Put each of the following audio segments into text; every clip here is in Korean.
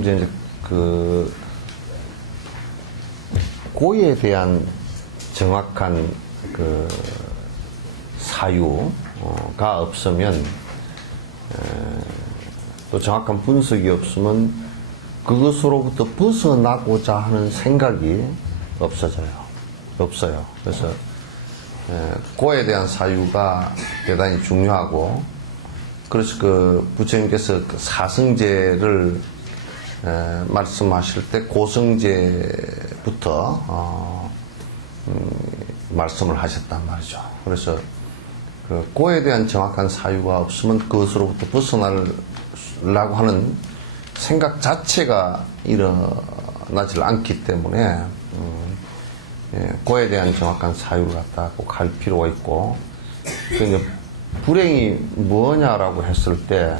이제 그 고에 대한 정확한 그 사유가 없으면 또 정확한 분석이 없으면 그것으로부터 벗어나고자 하는 생각이 없어요. 그래서 고에 대한 사유가 대단히 중요하고, 그래서 그 부처님께서 그 사성제를 말씀하실 때 고성제부터 말씀을 하셨단 말이죠. 그래서 그 고에 대한 정확한 사유가 없으면 그것으로부터 벗어나려고 하는 생각 자체가 일어나질 않기 때문에 고에 대한 정확한 사유를 갖다 꼭 할 필요가 있고, 그 불행이 뭐냐라고 했을 때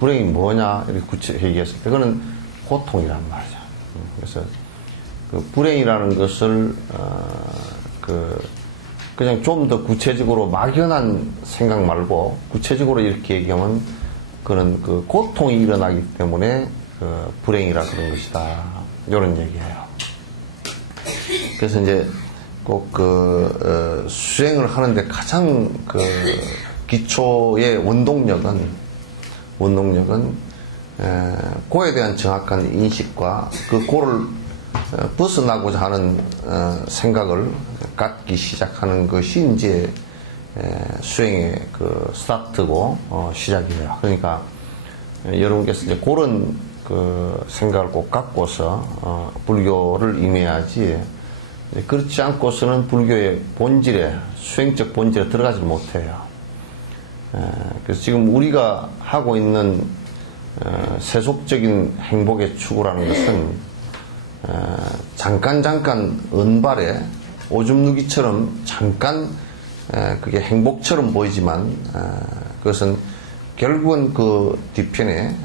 불행이 뭐냐 이렇게 구체적으로 얘기했을 때 그거는 고통이란 말이죠. 그래서 그 불행이라는 것을 그냥 좀 더 구체적으로 막연한 생각 말고 구체적으로 이렇게 얘기하면 그런 그 고통이 일어나기 때문에 그 불행이라 그런 것이다, 이런 얘기예요. 그래서 이제 꼭 그 수행을 하는데 가장 그 기초의 원동력은 고에 대한 정확한 인식과 그 고를 벗어나고자 하는 생각을 갖기 시작하는 것이 이제 수행의 그 스타트고 시작이에요. 그러니까 여러분께서 이제 그런 그 생각을 꼭 갖고서 불교를 임해야지, 그렇지 않고서는 불교의 본질에, 수행적 본질에 들어가지 못해요. 그래서 지금 우리가 하고 있는 세속적인 행복의 추구라는 것은 잠깐 은발에 오줌 누기처럼 잠깐 그게 행복처럼 보이지만 그것은 결국은 그 뒤편에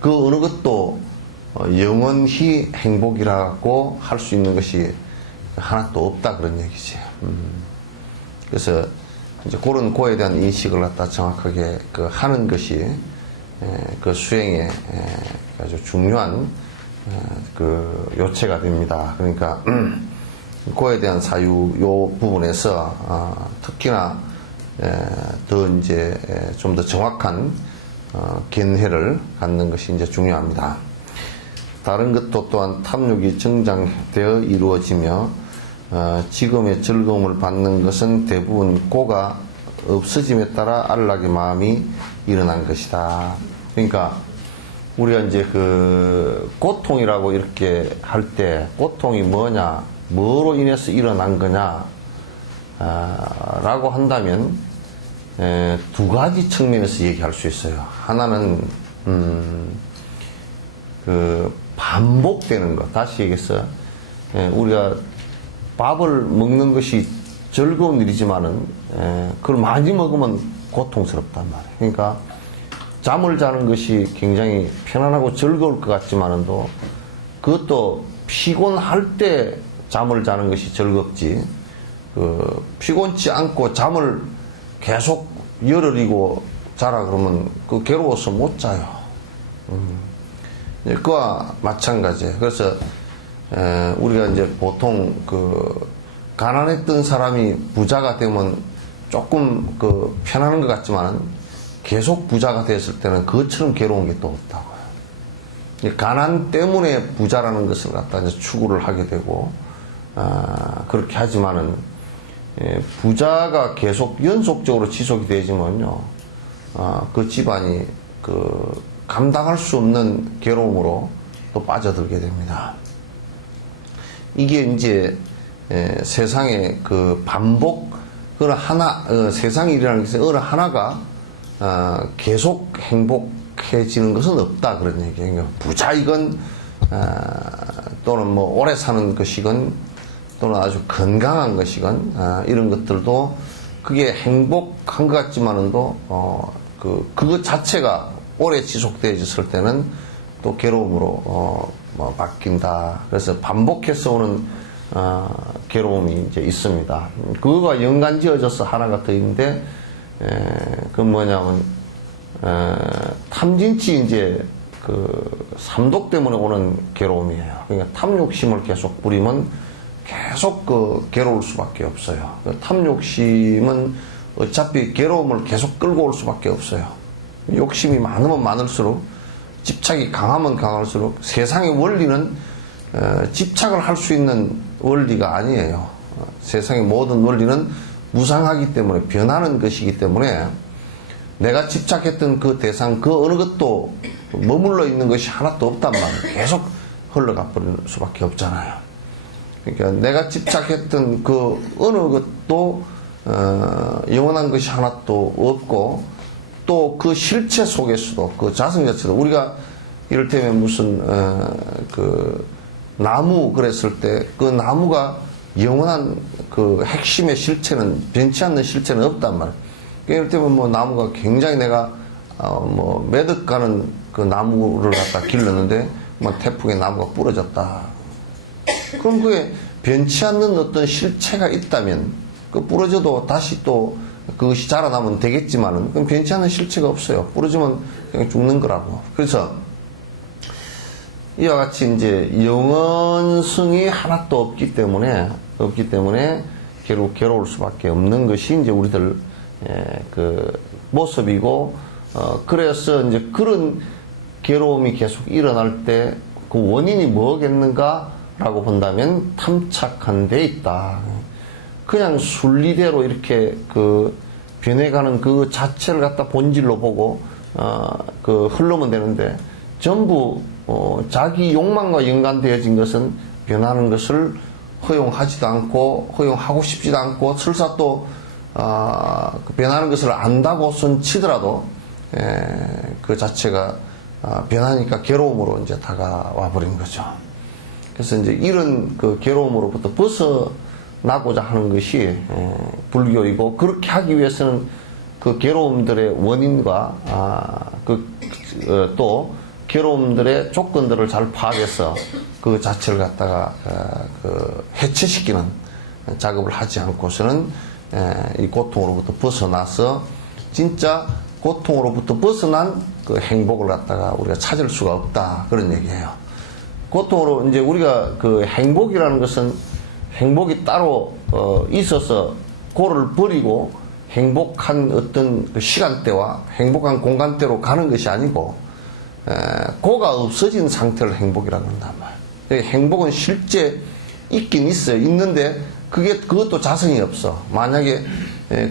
그 어느 것도 영원히 행복이라고 할 수 있는 것이 하나도 없다, 그런 얘기지. 그래서 이제 그런 고에 대한 인식을 갖다 정확하게 그 하는 것이 그 수행의 아주 중요한 그 요체가 됩니다. 그러니까 고에 대한 사유 요 부분에서 특히나 더 이제 좀 더 정확한 견해를 갖는 것이 이제 중요합니다. 다른 것도 또한 탐욕이 정장되어 이루어지며 지금의 즐거움을 받는 것은 대부분 고가 없어짐에 따라 안락의 마음이 일어난 것이다. 그러니까 우리가 이제 그 고통이라고 이렇게 할 때 고통이 뭐냐, 뭐로 인해서 일어난 거냐 라고 한다면 두 가지 측면에서 얘기할 수 있어요. 하나는 그 반복되는 것. 다시 얘기해서 우리가 밥을 먹는 것이 즐거운 일이지만은 그걸 많이 먹으면 고통스럽단 말이에요. 그러니까 잠을 자는 것이 굉장히 편안하고 즐거울 것 같지만은도 그것도 피곤할 때 잠을 자는 것이 즐겁지, 그 피곤치 않고 잠을 계속 열흘이고 자라 그러면 그 괴로워서 못 자요. 그와 마찬가지예요. 그래서 우리가 이제 보통 그 가난했던 사람이 부자가 되면 조금 그 편안한 것 같지만 계속 부자가 됐을 때는 그것처럼 괴로운 게 또 없다고요. 가난 때문에 부자라는 것을 갖다 이제 추구를 하게 되고 그렇게 하지만은 부자가 계속 연속적으로 지속이 되지만요, 그 집안이 그 감당할 수 없는 괴로움으로 또 빠져들게 됩니다. 이게 이제 세상의 그 반복, 어느 하나, 세상의 일이라는 것은 어느 하나가 계속 행복해지는 것은 없다, 그런 얘기예요. 부자이건 또는 뭐 오래 사는 것이건 또는 아주 건강한 것이건 이런 것들도 그게 행복한 것 같지만은도, 그거 자체가 오래 지속되어졌을 때는 또 괴로움으로, 바뀐다. 그래서 반복해서 오는, 괴로움이 이제 있습니다. 그거가 연관 지어져서 하나가 더 있는데, 그 뭐냐면, 탐진치 이제, 삼독 때문에 오는 괴로움이에요. 그러니까 탐욕심을 계속 부리면 계속 괴로울 수밖에 없어요. 탐욕심은 어차피 괴로움을 계속 끌고 올 수밖에 없어요. 욕심이 많으면 많을수록, 집착이 강하면 강할수록 세상의 원리는 집착을 할 수 있는 원리가 아니에요. 세상의 모든 원리는 무상하기 때문에, 변하는 것이기 때문에 내가 집착했던 그 대상, 그 어느 것도 머물러 있는 것이 하나도 없단 말이에요. 계속 흘러가 버릴 수밖에 없잖아요. 그러니까 내가 집착했던 그 어느 것도 영원한 것이 하나도 없고, 또 그 실체 속에서도, 그 자성 자체도, 우리가 이를테면 무슨 그 나무 그랬을 때 그 나무가 영원한 그 핵심의 실체는, 변치 않는 실체는 없단 말이에요. 그러니까 이를테면 뭐 나무가 굉장히 내가 뭐 매듭 가는 그 나무를 갖다 길렀는데 뭐 태풍에 나무가 부러졌다. 그럼 그게 변치 않는 어떤 실체가 있다면, 그 부러져도 다시 또 그것이 자라나면 되겠지만은, 그럼 변치 않는 실체가 없어요. 부러지면 그냥 죽는 거라고. 그래서 이와 같이 이제 영원성이 하나도 없기 때문에 결국 괴로울 수밖에 없는 것이 이제 우리들 그 모습이고, 그래서 이제 그런 괴로움이 계속 일어날 때 그 원인이 뭐겠는가라고 본다면 탐착한 데 있다. 그냥 순리대로 이렇게 그 변해가는 그 자체를 갖다 본질로 보고 그 흐르면 되는데, 전부 자기 욕망과 연관되어진 것은 변하는 것을 허용하지도 않고, 허용하고 싶지도 않고, 설사 또 변하는 것을 안다고 손 치더라도 그 자체가 변하니까 괴로움으로 이제 다가와 버린 거죠. 그래서 이제 이런 그 괴로움으로부터 벗어나고자 하는 것이 불교이고, 그렇게 하기 위해서는 그 괴로움들의 원인과 또 괴로움들의 조건들을 잘 파악해서 그 자체를 갖다가 그 해체시키는 작업을 하지 않고서는 이 고통으로부터 벗어나서 진짜 고통으로부터 벗어난 그 행복을 갖다가 우리가 찾을 수가 없다, 그런 얘기예요. 고통으로 이제 우리가 그 행복이라는 것은 행복이 따로 있어서 그를 버리고 행복한 어떤 그 시간대와 행복한 공간대로 가는 것이 아니고, 고가 없어진 상태를 행복이라고 한단 말이에요. 행복은 실제 있긴 있어요. 있는데 그것도 자성이 없어. 만약에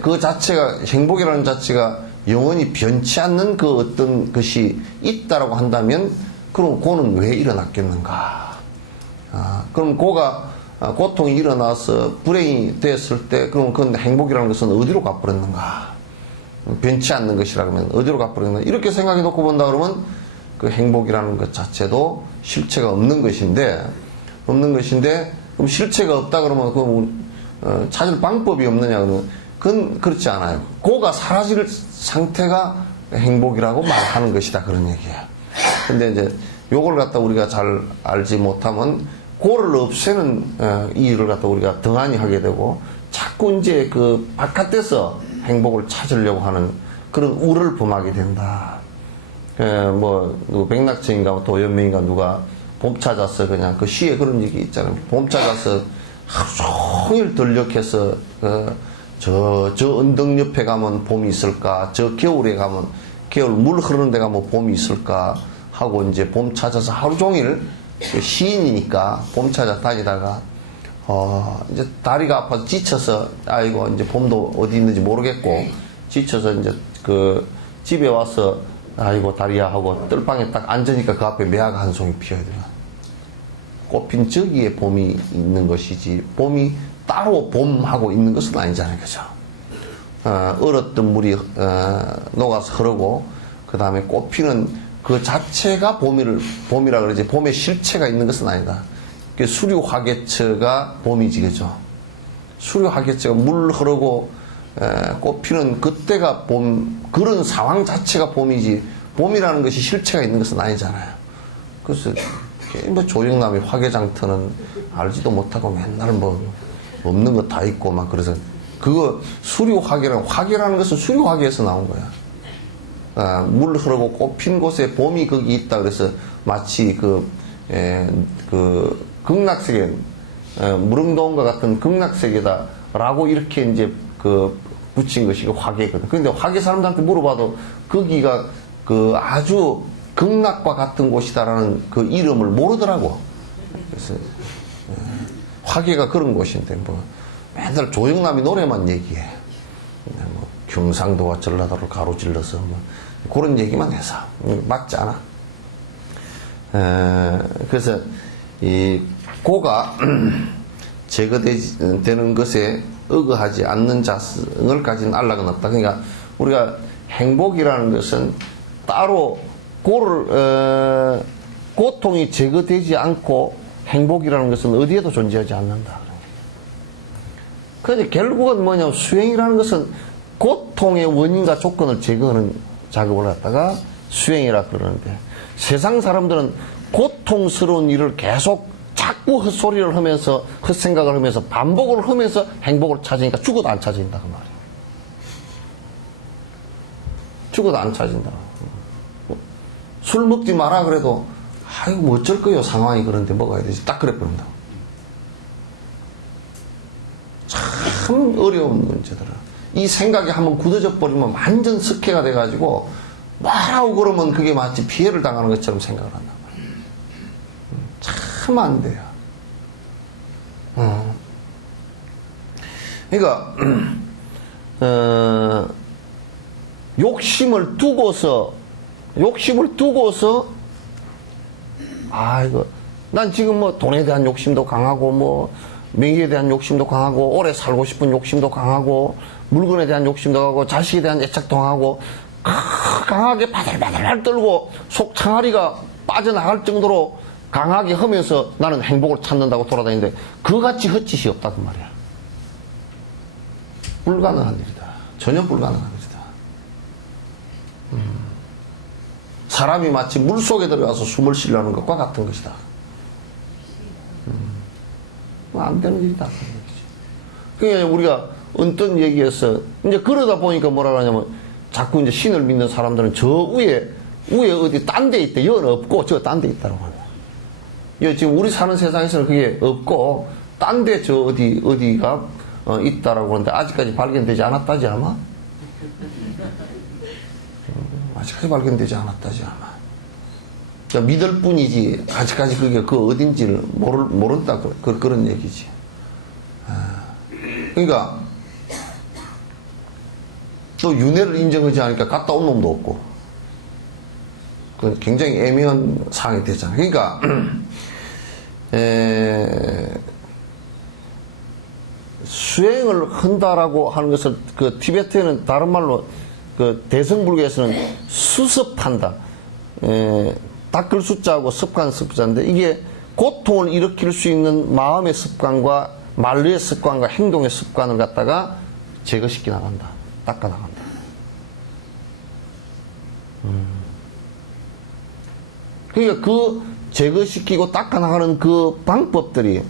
그 자체가, 행복이라는 자체가 영원히 변치 않는 그 어떤 것이 있다라고 한다면, 그럼 고는 왜 일어났겠는가? 그럼 고가 고통이 일어나서 불행이 되었을 때, 그럼 그 행복이라는 것은 어디로 가버렸는가? 변치 않는 것이라 그러면 어디로 가버렸는가? 이렇게 생각해 놓고 본다 그러면 그 행복이라는 것 자체도 실체가 없는 것인데, 그럼 실체가 없다 그러면 그 찾을 방법이 없느냐 그러면, 그건 그렇지 않아요. 고가 사라질 상태가 행복이라고 말하는 것이다, 그런 얘기예요. 근데 이제 요걸 갖다 우리가 잘 알지 못하면 고를 없애는 이 일을 갖다 우리가 등한히 하게 되고, 자꾸 이제 그 바깥에서 행복을 찾으려고 하는 그런 우를 범하게 된다. 뭐 누구 백낙천인가 도연명인가 누가 봄 찾아서, 그냥 그 시에 그런 얘기 있잖아요. 봄 찾아서 하루 종일 들녘에서 저 언덕 옆에 가면 봄이 있을까, 저 겨울에 가면, 겨울 물 흐르는 데 가면 봄이 있을까 하고 이제 봄 찾아서 하루 종일, 시인이니까 봄 찾아 다니다가 이제 다리가 아파서 지쳐서, 아이고 이제 봄도 어디 있는지 모르겠고 지쳐서 이제 그 집에 와서, 아이고 다리야 하고 뜰방에 딱 앉으니까 그 앞에 매화가 한 송이 피어야 돼요. 꽃핀 저기에 봄이 있는 것이지, 봄이 따로 봄하고 있는 것은 아니잖아요. 그죠? 얼었던 물이 녹아서 흐르고, 그 다음에 꽃피는 그 자체가 봄이라 그러지, 봄의 실체가 있는 것은 아니다. 수류화개처가 봄이지, 그죠? 수류화개처가 물 흐르고 꽃 피는 그때가 봄, 그런 상황 자체가 봄이지, 봄이라는 것이 실체가 있는 것은 아니잖아요. 그래서 뭐 조영남이 화개장터는 알지도 못하고 맨날 뭐 없는 거 다 있고 막 그래서 그거 화개라는 것은 수류화개에서 나온 거야. 물 흐르고 꽃 핀 곳에 봄이 거기 있다. 그래서 마치 그 극락세계, 무릉도원과 같은 극락세계다라고 이렇게 이제 붙인 것이 화개거든. 그런데 화개 사람들한테 물어봐도 거기가 아주 극락과 같은 곳이다라는 그 이름을 모르더라고. 그래서 화개가 그런 곳인데 뭐 맨날 조영남이 노래만 얘기해. 뭐 경상도와 전라도를 가로질러서 뭐 그런 얘기만 해서 맞지 않아. 그래서 이 고가 제거되는 것에 의거하지 않는 자성을 가진 안락은 없다. 그러니까 우리가 행복이라는 것은 따로 고통이 제거되지 않고 행복이라는 것은 어디에도 존재하지 않는다. 그런데 결국은 뭐냐면 수행이라는 것은 고통의 원인과 조건을 제거하는 작업을 갖다가 수행이라 그러는데, 세상 사람들은 고통스러운 일을 계속 자꾸 헛소리를 하면서 헛생각을 하면서 반복을 하면서 행복을 찾으니까 죽어도 안 찾아진다 그 말이에요. 죽어도 안 찾아진다. 술 먹지 마라 그래도 아이고 뭐 어쩔 거요, 상황이 그런데 먹어야 되지, 딱 그래 버린다. 참 어려운 문제더라. 이 생각이 한번 굳어져 버리면 완전 석회가 돼가지고 뭐라고 그러면 그게 마치 피해를 당하는 것처럼 생각을 한단 말이야. 참 안 돼요. 그러니까 욕심을 두고서 이거 난 지금 뭐 돈에 대한 욕심도 강하고 뭐 명예에 대한 욕심도 강하고 오래 살고 싶은 욕심도 강하고 물건에 대한 욕심도 강하고 자식에 대한 애착도 강하고 강하게 바들바들 떨고 속 창아리가 빠져나갈 정도로 강하게 하면서 나는 행복을 찾는다고 돌아다니는데 그같이 헛짓이 없다 그 말이야. 불가능한 일이다. 전혀 불가능한 일이다. 사람이 마치 물속에 들어가서 숨을 쉬려는 것과 같은 것이다. 안 되는 일이다. 그러니까 우리가 언뜻 얘기해서 이제 그러다 보니까 뭐라 하냐면 자꾸 이제 신을 믿는 사람들은 저 위에 어디 딴 데 있대. 여는 없고 저 딴 데 있다고 하는 거야. 지금 우리 사는 세상에서는 그게 없고 딴 데 저 어디가 있다라고 하는데 아직까지 발견되지 않았다지 아마? 아직까지 발견되지 않았다지 아마. 그러니까 믿을 뿐이지 아직까지 그게 그 어딘지를 모른다 그런 얘기지. 그러니까 또 윤회를 인정하지 않으니까 갔다 온 놈도 없고 그 굉장히 애매한 상황이 되잖아. 그러니까 수행을 한다라고 하는 것을 그 티베트에는 다른 말로 그 대승불교에서는 수습한다. 닦을 숫자하고 습관 습자인데 이게 고통을 일으킬 수 있는 마음의 습관과 말의 습관과 행동의 습관을 갖다가 제거시켜 나간다. 닦아 나간다. 그러니까 그 제거시키고 닦아 나가는 그 방법들이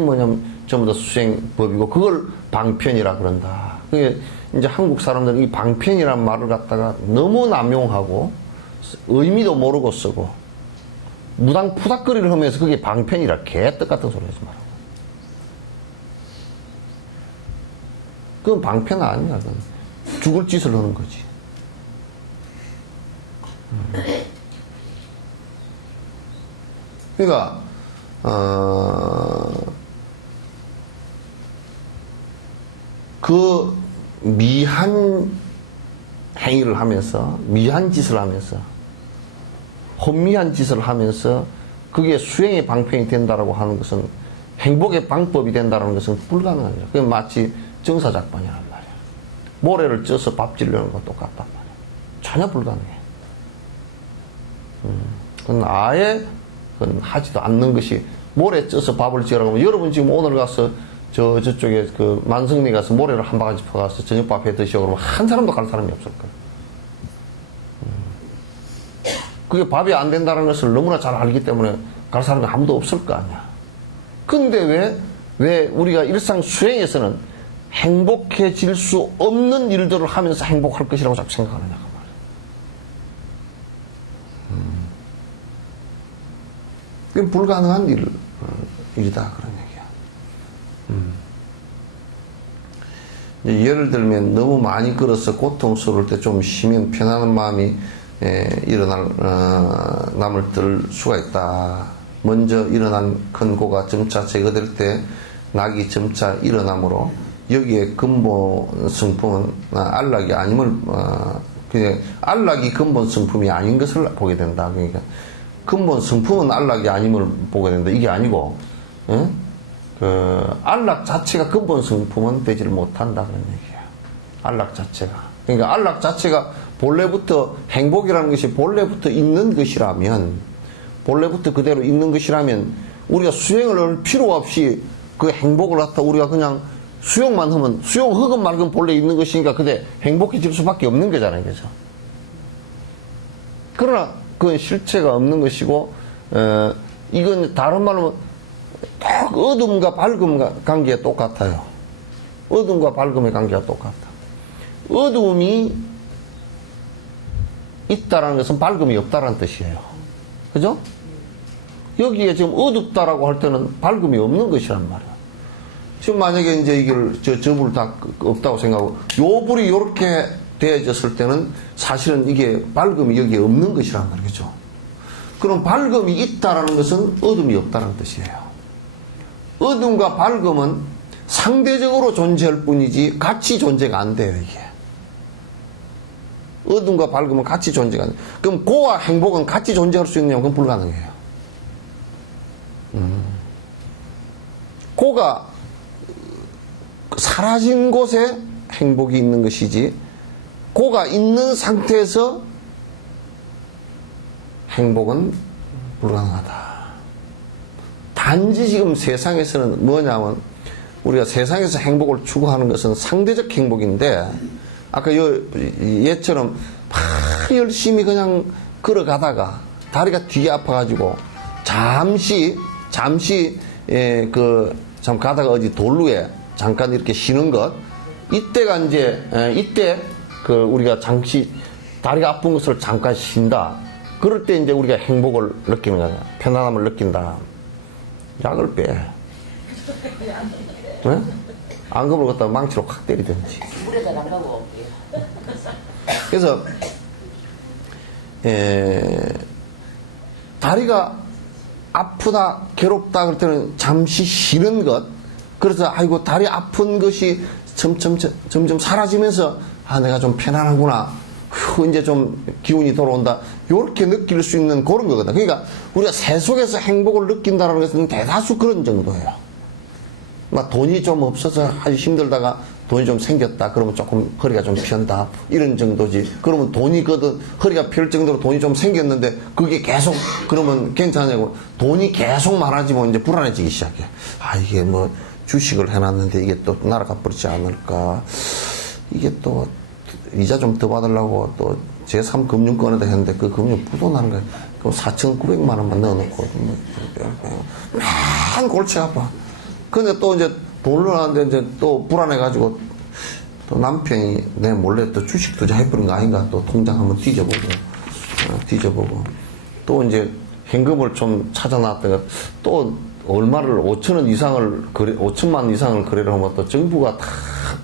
뭐냐면 전부 다 수행법이고 그걸 방편이라 그런다. 그게 이제 한국 사람들은 이 방편이란 말을 갖다가 너무 남용하고 의미도 모르고 쓰고 무당 푸닥거리를 하면서 그게 방편이라 개떡 같은 소리 하지 마라. 그건 방편 아니야. 그건 죽을 짓을 하는 거지. 그러니까 그 미한 행위를 하면서 미한 짓을 하면서 혼미한 짓을 하면서 그게 수행의 방편이 된다라고 하는 것은 행복의 방법이 된다는 것은 불가능한 거야. 그게 마치 정사작반이란 말이야. 모래를 쪄서 밥 지려는 것과 똑같단 말이야. 전혀 불가능해. 그건 아예 그건 하지도 않는 것이 모래 쪄서 밥을 지으라고 하면 여러분 지금 오늘 가서 저쪽에 그 만성리 가서 모래를 한 바가지 퍼가서 저녁밥 해 드시고 그러면 한 사람도 갈 사람이 없을 거예요. 그게 밥이 안 된다는 것을 너무나 잘 알기 때문에 갈 사람이 아무도 없을 거 아니야. 근데 왜 우리가 일상 수행에서는 행복해질 수 없는 일들을 하면서 행복할 것이라고 자꾸 생각하느냐고 말이야. 그건 불가능한 일이다. 그런 얘기야. 이제 예를 들면 너무 많이 걸어서 고통스러울 때 좀 쉬면 편안한 마음이 남을 들 수가 있다. 먼저 일어난 큰 고가 점차 제거될 때 낙이 점차 일어나므로 여기에 근본 성품은 안락이 아님을 그냥 안락이 근본 성품이 아닌 것을 보게 된다. 그러니까 근본 성품은 안락이 아님을 보게 된다. 이게 아니고 그 안락 자체가 근본 성품은 되지를 못한다 그런 얘기야. 안락 자체가. 그러니까 안락 자체가 본래부터 행복이라는 것이 본래부터 있는 것이라면 본래부터 그대로 있는 것이라면 우리가 수행을 할 필요 없이 그 행복을 갖다 우리가 그냥 수용만 하면 수용하건 말건 본래 있는 것이니까 그대 행복해질 수밖에 없는 거잖아요. 그죠? 그러나 그건 실체가 없는 것이고 이건 다른 말로 딱 어둠과 밝음 관계가 똑같아요. 어둠과 밝음의 관계가 똑같아. 어둠이 있다라는 것은 밝음이 없다라는 뜻이에요. 그죠? 여기에 지금 어둡다라고 할 때는 밝음이 없는 것이란 말이야. 지금 만약에 이제 이걸 저 불 다 없다고 생각하고 요 불이 요렇게 되어졌을 때는 사실은 이게 밝음이 여기에 없는 것이란 말이죠. 그럼 밝음이 있다라는 것은 어둠이 없다는 뜻이에요. 어둠과 밝음은 상대적으로 존재할 뿐이지 같이 존재가 안 돼요, 이게. 어둠과 밝음은 같이 존재가 안 돼요. 그럼 고와 행복은 같이 존재할 수 있느냐? 그건 불가능해요. 고가 사라진 곳에 행복이 있는 것이지 고가 있는 상태에서 행복은 불가능하다. 단지 지금 세상에서는 뭐냐면 우리가 세상에서 행복을 추구하는 것은 상대적 행복인데 아까 얘처럼 막 열심히 그냥 걸어가다가 다리가 되게 아파가지고 잠시 참 가다가 어디 돌루에 잠깐 이렇게 쉬는 것 이때가 이제 이때 그 우리가 잠시 다리가 아픈 것을 잠깐 쉰다. 그럴 때 이제 우리가 행복을 느끼는 거야. 편안함을 느낀다. 약을 빼. 네? 안검을 갖다가 망치로 확 때리든지. 물에다 담가고. 그래서 다리가 아프다, 괴롭다 그럴 때는 잠시 쉬는 것. 그래서 아이고 다리 아픈 것이 점점 사라지면서 내가 좀 편안하구나. 이제 좀 기운이 돌아온다. 이렇게 느낄 수 있는 그런 거거든. 그러니까 우리가 세속에서 행복을 느낀다는 것은 대다수 그런 정도예요. 막 돈이 좀 없어서 아주 힘들다가 돈이 좀 생겼다. 그러면 조금 허리가 좀 편다. 이런 정도지. 그러면 돈이거든 허리가 펼 정도로 돈이 좀 생겼는데 그게 계속 그러면 괜찮냐고. 돈이 계속 많아지면 이제 불안해지기 시작해. 이게 뭐 주식을 해놨는데 이게 또 날아가 버리지 않을까. 이게 또 이자 좀 더 받으려고 또 제3금융권에다 했는데 그 금융 부도나는 거야. 그럼 4,900만 원만 넣어놓고 맨 골치 아파. 근데 또 이제 돈을 넣었는데 이제 또 불안해가지고 또 남편이 내 몰래 또 주식 투자해버린 거 아닌가 또 통장 한번 뒤져보고 또 이제 현금을 좀 찾아놨다가 또 얼마를 5천원 이상을 5천만 이상을 거래를 하면 또 정부가 다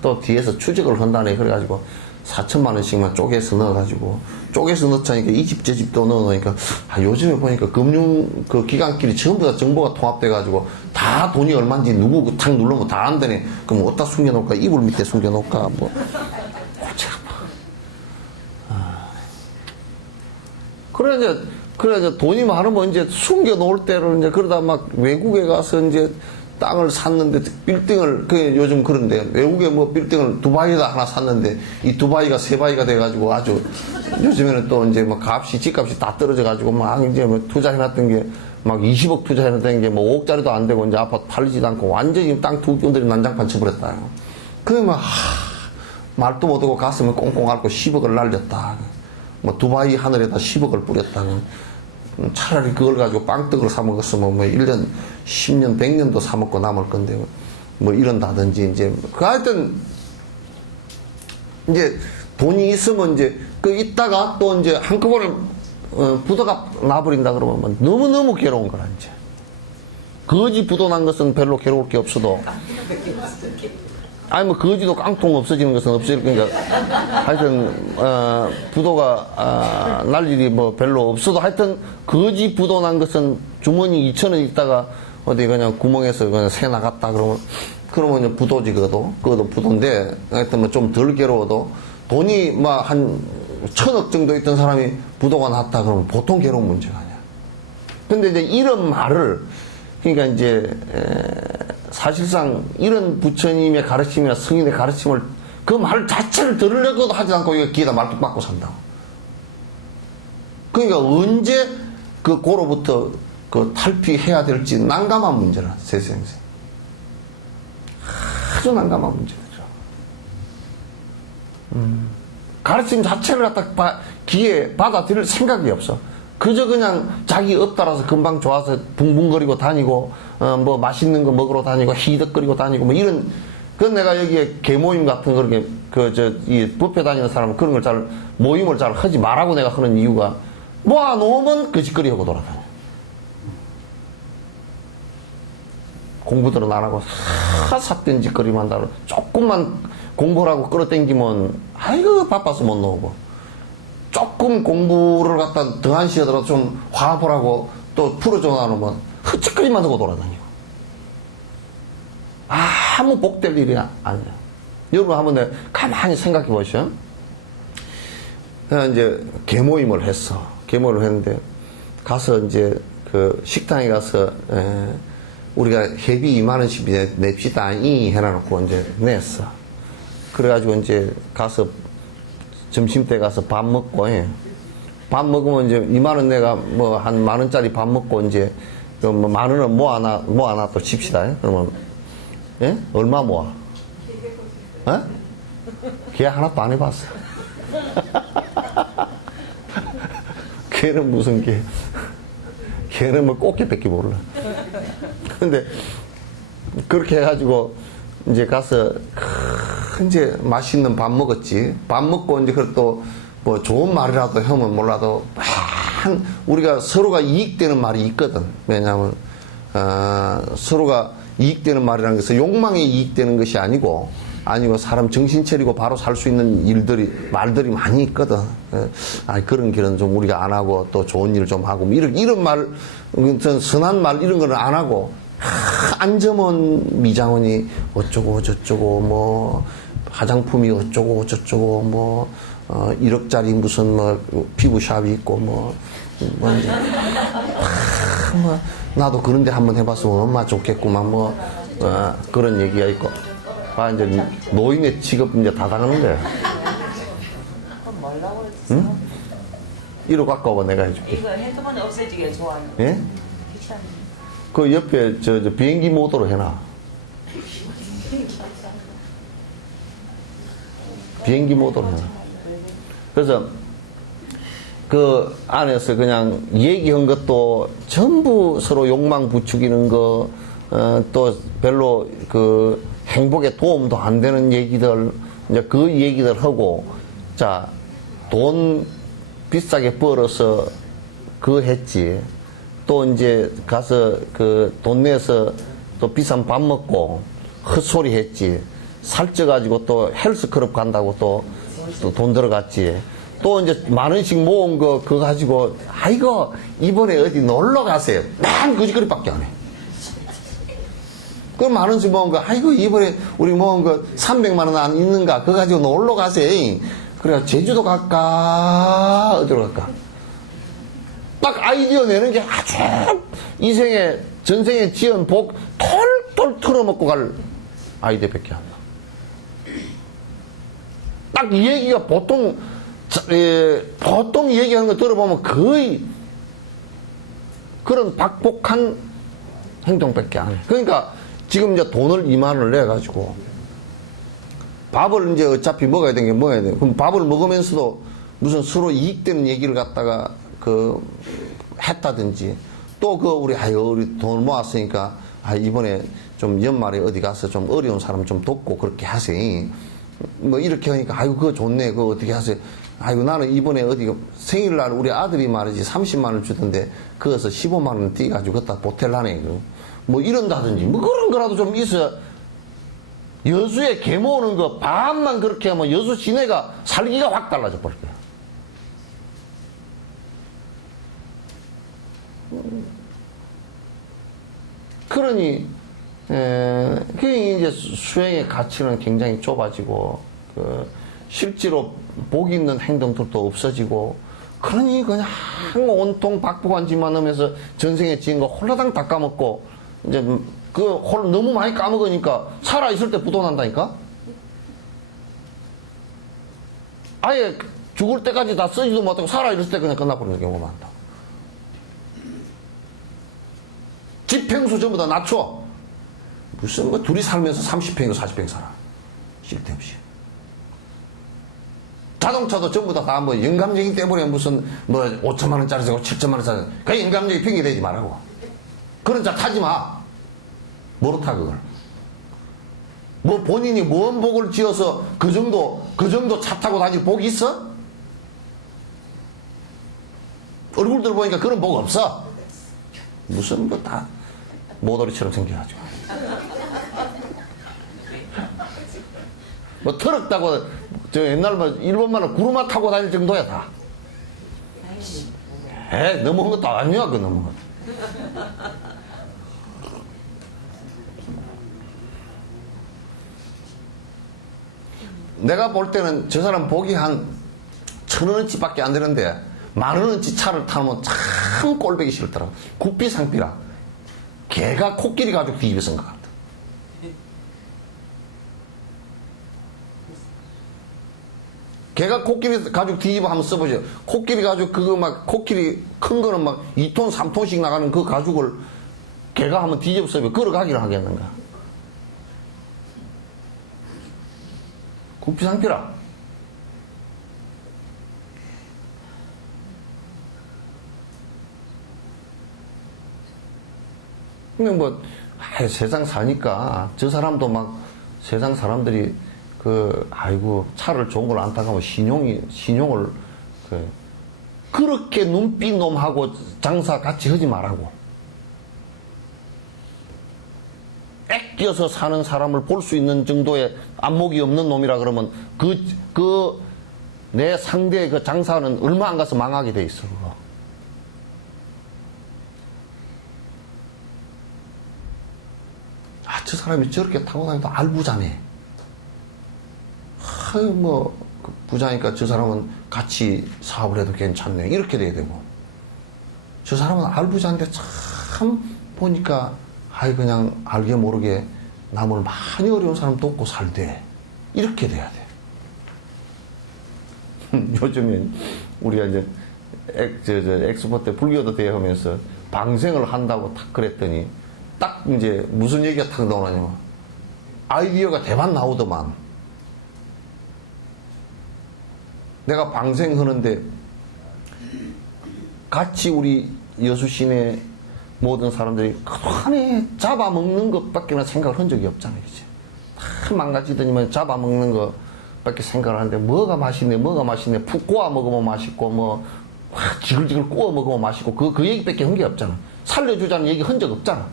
또 뒤에서 추적을 한다네. 그래가지고 4천만 원씩만 쪼개서 넣어가지고 쪼개서 넣자니까 이 집 저 집도 넣어놓으니까 요즘에 보니까 금융 그 기관끼리 전부 다 정보가 통합돼가지고 다 돈이 얼마인지 누구 탁 누르면 다 안되네. 그럼 어디다 숨겨놓을까? 이불 밑에 숨겨놓을까? 뭐 골치 아파. 그래 이제 돈이 많으면 이제 숨겨놓을 때를 이제 그러다 막 외국에 가서 이제 땅을 샀는데 빌딩을 그 요즘 그런데 외국에 뭐 빌딩을 두바이에다 하나 샀는데 이 두바이가 세바이가 돼가지고 아주 요즘에는 또 이제 뭐 값이 집값이 다 떨어져가지고 막 이제 뭐 투자해놨던 게 막 20억 투자해놨던 게 뭐 5억짜리도 안 되고 이제 아파트 팔리지도 않고 완전히 땅 투기꾼들이 난장판 쳐버렸다. 그러면 말도 못하고 가슴을 꽁꽁 앓고 10억을 날렸다. 뭐 두바이 하늘에다 10억을 뿌렸다. 차라리 그걸 가지고 빵떡을 사 먹었으면 뭐 1년, 10년, 100년도 사 먹고 남을 건데 뭐 이런다든지 이제 하여튼 이제 돈이 있으면 이제 그 있다가 또 이제 한꺼번에 부도가 나버린다 그러면 뭐 너무너무 괴로운 거라 이제. 거지 부도 난 것은 별로 괴로울 게 없어도 아니 뭐 거지도 깡통 없어지는 것은 없을 거니까 하여튼 부도가 날 일이 뭐 별로 없어도 하여튼 거지 부도 난 것은 주머니 2,000원 있다가 어디 그냥 구멍에서 그냥 새 나갔다 그러면 이제 부도지 그것도 부도인데 하여튼 뭐 좀 덜 괴로워도 돈이 뭐 한 1,000억 정도 있던 사람이 부도가 났다 그러면 보통 괴로운 문제가 아니야. 근데 이제 이런 말을 그러니까 이제 사실상 이런 부처님의 가르침이나 성인의 가르침을 그 말 자체를 들으려고도 하지 않고 이거 귀에다 말뚝 박고 산다고. 그러니까 언제 그 고로부터 그 탈피해야 될지 난감한 문제라 세상에. 아주 난감한 문제죠. 가르침 자체를 갖다 귀에 받아들일 생각이 없어. 그저 그냥 자기 업 따라서 금방 좋아서 붕붕거리고 다니고 뭐 맛있는 거 먹으러 다니고 히덕거리고 다니고 뭐 이런 그 내가 여기에 개모임 같은 그렇게 이 뷔페 다니는 사람은 그런 걸 잘 모임을 잘 하지 말라고 내가 하는 이유가 모아놓으면 거짓거리 하고 돌아다녀. 공부들은 안 하고 삿된 짓거리만 다루 조금만 공부하라고 끌어당기면 아이고 바빠서 못 나오고 조금 공부를 갖다 더 한 시하더라도 좀 화합하라고 또 풀어줘 놔놓으면 흐쩍거리만 하고 돌아다니고 아무 복될 일이 아니야. 여러분 한번 내가 가만히 생각해 보시죠. 내가 이제 개모임을 했어. 개모임을 했는데 가서 이제 그 식당에 가서 우리가 회비 20,000원씩 냅시다 이 해놔놓고 이제 냈어. 그래가지고 이제 가서 점심때 가서 밥 먹고 밥 먹으면 이제 20,000원 내가 뭐 한 10,000원짜리 밥 먹고 이제 뭐 10,000원은 모아놔 또 칩시다. 그러면 예? 얼마 모아? 어? 걔 하나도 안 해봤어. 걔는 무슨 걔는 뭐 꽃게밖에 몰라. 근데 그렇게 해가지고 이제 가서 이제 맛있는 밥 먹었지. 밥 먹고 이제 그것도 뭐 좋은 말이라도 하면 몰라도 우리가 서로가 이익되는 말이 있거든. 왜냐하면 서로가 이익되는 말이라는 것은 욕망에 이익되는 것이 아니고 사람 정신 차리고 바로 살 수 있는 말들이 많이 있거든. 그런 길은 좀 우리가 안 하고 또 좋은 일 좀 하고 이런 말, 선한 말 이런 거는 안 하고 안점원 미장원이 어쩌고 저쩌고 뭐 화장품이 어쩌고 저쩌고 뭐 1억짜리 무슨 뭐 피부샵이 있고 뭐 나도 그런데 한번 해봤으면 얼마나 좋겠구만 뭐 그런 얘기가 있고 이제 노인의 취급 이제 다 당하는데 그럼 뭐라고 그랬어? 응? 이로 갖고 와봐 내가 해줄게. 이거 핸드폰이 없어지게 좋아요. 예? 귀찮네. 그 옆에 저 비행기 모드로 해놔. 비행기 모드로 해놔. 그래서 그 안에서 그냥 얘기한 것도 전부 서로 욕망 부추기는 거, 또 별로 그 행복에 도움도 안 되는 얘기들, 이제 그 얘기들 하고, 자, 돈 비싸게 벌어서 그거 했지. 또 이제 가서 그 돈 내서 또 비싼 밥 먹고 헛소리 했지. 살쪄가지고 또 헬스클럽 간다고 또 돈 들어갔지. 또 이제 10,000원씩 모은 거 그거 가지고 아이고 이번에 어디 놀러 가세요. 난 거짓거리밖에 안 해. 그 10,000원씩 모은 거 아이고 이번에 우리 모은 거 300만 원 안 있는가 그거 가지고 놀러 가세요. 그래 제주도 갈까 어디로 갈까. 딱 아이디어 내는 게 아주 이생에 전생에 지은 복 똘똘 털어먹고 갈 아이들밖에 안 나. 딱 이 얘기가 보통 얘기하는 거 들어보면 거의 그런 박복한 행동밖에 안 해. 그러니까 지금 이제 돈을 2만 원을 내가지고 밥을 이제 어차피 먹어야 되는 게 먹어야 돼. 그럼 밥을 먹으면서도 무슨 서로 이익되는 얘기를 갖다가 했다든지 또 우리 돈을 모았으니까 이번에 좀 연말에 어디 가서 좀 어려운 사람 좀 돕고 그렇게 하세요. 뭐 이렇게 하니까 그거 좋네. 그거 어떻게 하세요? 나는 이번에 어디 생일날 우리 아들이 말이지 30만 원 주던데 그거서 15만 원 띄가지고 갖다 보탤라네. 뭐 이런다든지 뭐 그런 거라도 좀 있어. 여수에 개 모으는 거 반만 그렇게 하면 여수 시내가 살기가 확 달라져 버릴 거야. 그러니 이제 수행의 가치는 굉장히 좁아지고 실제로 복 있는 행동들도 없어지고 그러니 그냥 온통 박복한 짓만 하면서 전생에 지은 거 홀라당 다 까먹고 이제 너무 많이 까먹으니까 살아있을 때 부도난다니까. 아예 죽을 때까지 다 쓰지도 못하고 살아있을 때 그냥 끝나버리는 경우가 많다. 집행수 전부 다 낮춰. 무슨 둘이 살면서 30평이고 40평 살아. 쓸데없이. 자동차도 전부 다 영감쟁이 때문에 무슨 5천만 원짜리 사고 7천만 원짜리 사고 그 영감쟁이 핑계 대지 말라고. 그런 차 타지 마. 뭐로 타 그걸. 뭐 본인이 뭔 복을 지어서 그 정도 차 타고 다닐 복이 있어? 얼굴들 보니까 그런 복 없어. 무슨 다 모더리처럼 생겨가지고. 트럭 타고 옛날 일본말로 구루마 타고 다닐 정도야 다. 넘어간 것도 아니야 그 넘어간 것. 내가 볼 때는 저 사람 복이 한 1,000원어치밖에 안 되는데 10,000원어치 차를 타면 참 꼴보기 싫더라고. 구피상피라. 개가 코끼리 가죽 뒤집어 쓴 것 같아. 개가 코끼리 가죽 뒤집어 한번 써보죠. 코끼리 가죽 코끼리 큰 거는 2톤 3톤씩 나가는 그 가죽을 개가 한번 뒤집어 써보면 걸어가기를 하겠는가. 구피상피라. 근데 세상 사니까 저 사람도 세상 사람들이 차를 좋은 걸 안 타가면 신용을 그렇게 눈빛 놈하고 장사 같이 하지 말라고. 애껴서 사는 사람을 볼 수 있는 정도의 안목이 없는 놈이라 그러면 내 상대의 그 장사는 얼마 안 가서 망하게 돼 있어. 그거. 저 사람이 저렇게 타고 다니도 알부자네. 부자니까 저 사람은 같이 사업을 해도 괜찮네. 이렇게 돼야 되고. 저 사람은 알부자인데 참 보니까 그냥 알게 모르게 남을 많이 어려운 사람 돕고 살대. 이렇게 돼야 돼. 요즘엔 우리가 이제 엑스포 때 불교도 대회하면서 방생을 한다고 딱 그랬더니 딱 이제 무슨 얘기가 탁 나오냐면 아이디어가 대만 나오더만. 내가 방생하는데 같이 우리 여수시내 모든 사람들이 그동안에 잡아먹는 것밖에는 생각을 한 적이 없잖아요. 그치? 다 망가지더니만 잡아먹는 것밖에 생각을 하는데 뭐가 맛있네 푹 구워 먹으면 맛있고 지글지글 구워 먹으면 맛있고 그 얘기밖에 한 게 없잖아. 살려주자는 얘기 한 적 없잖아.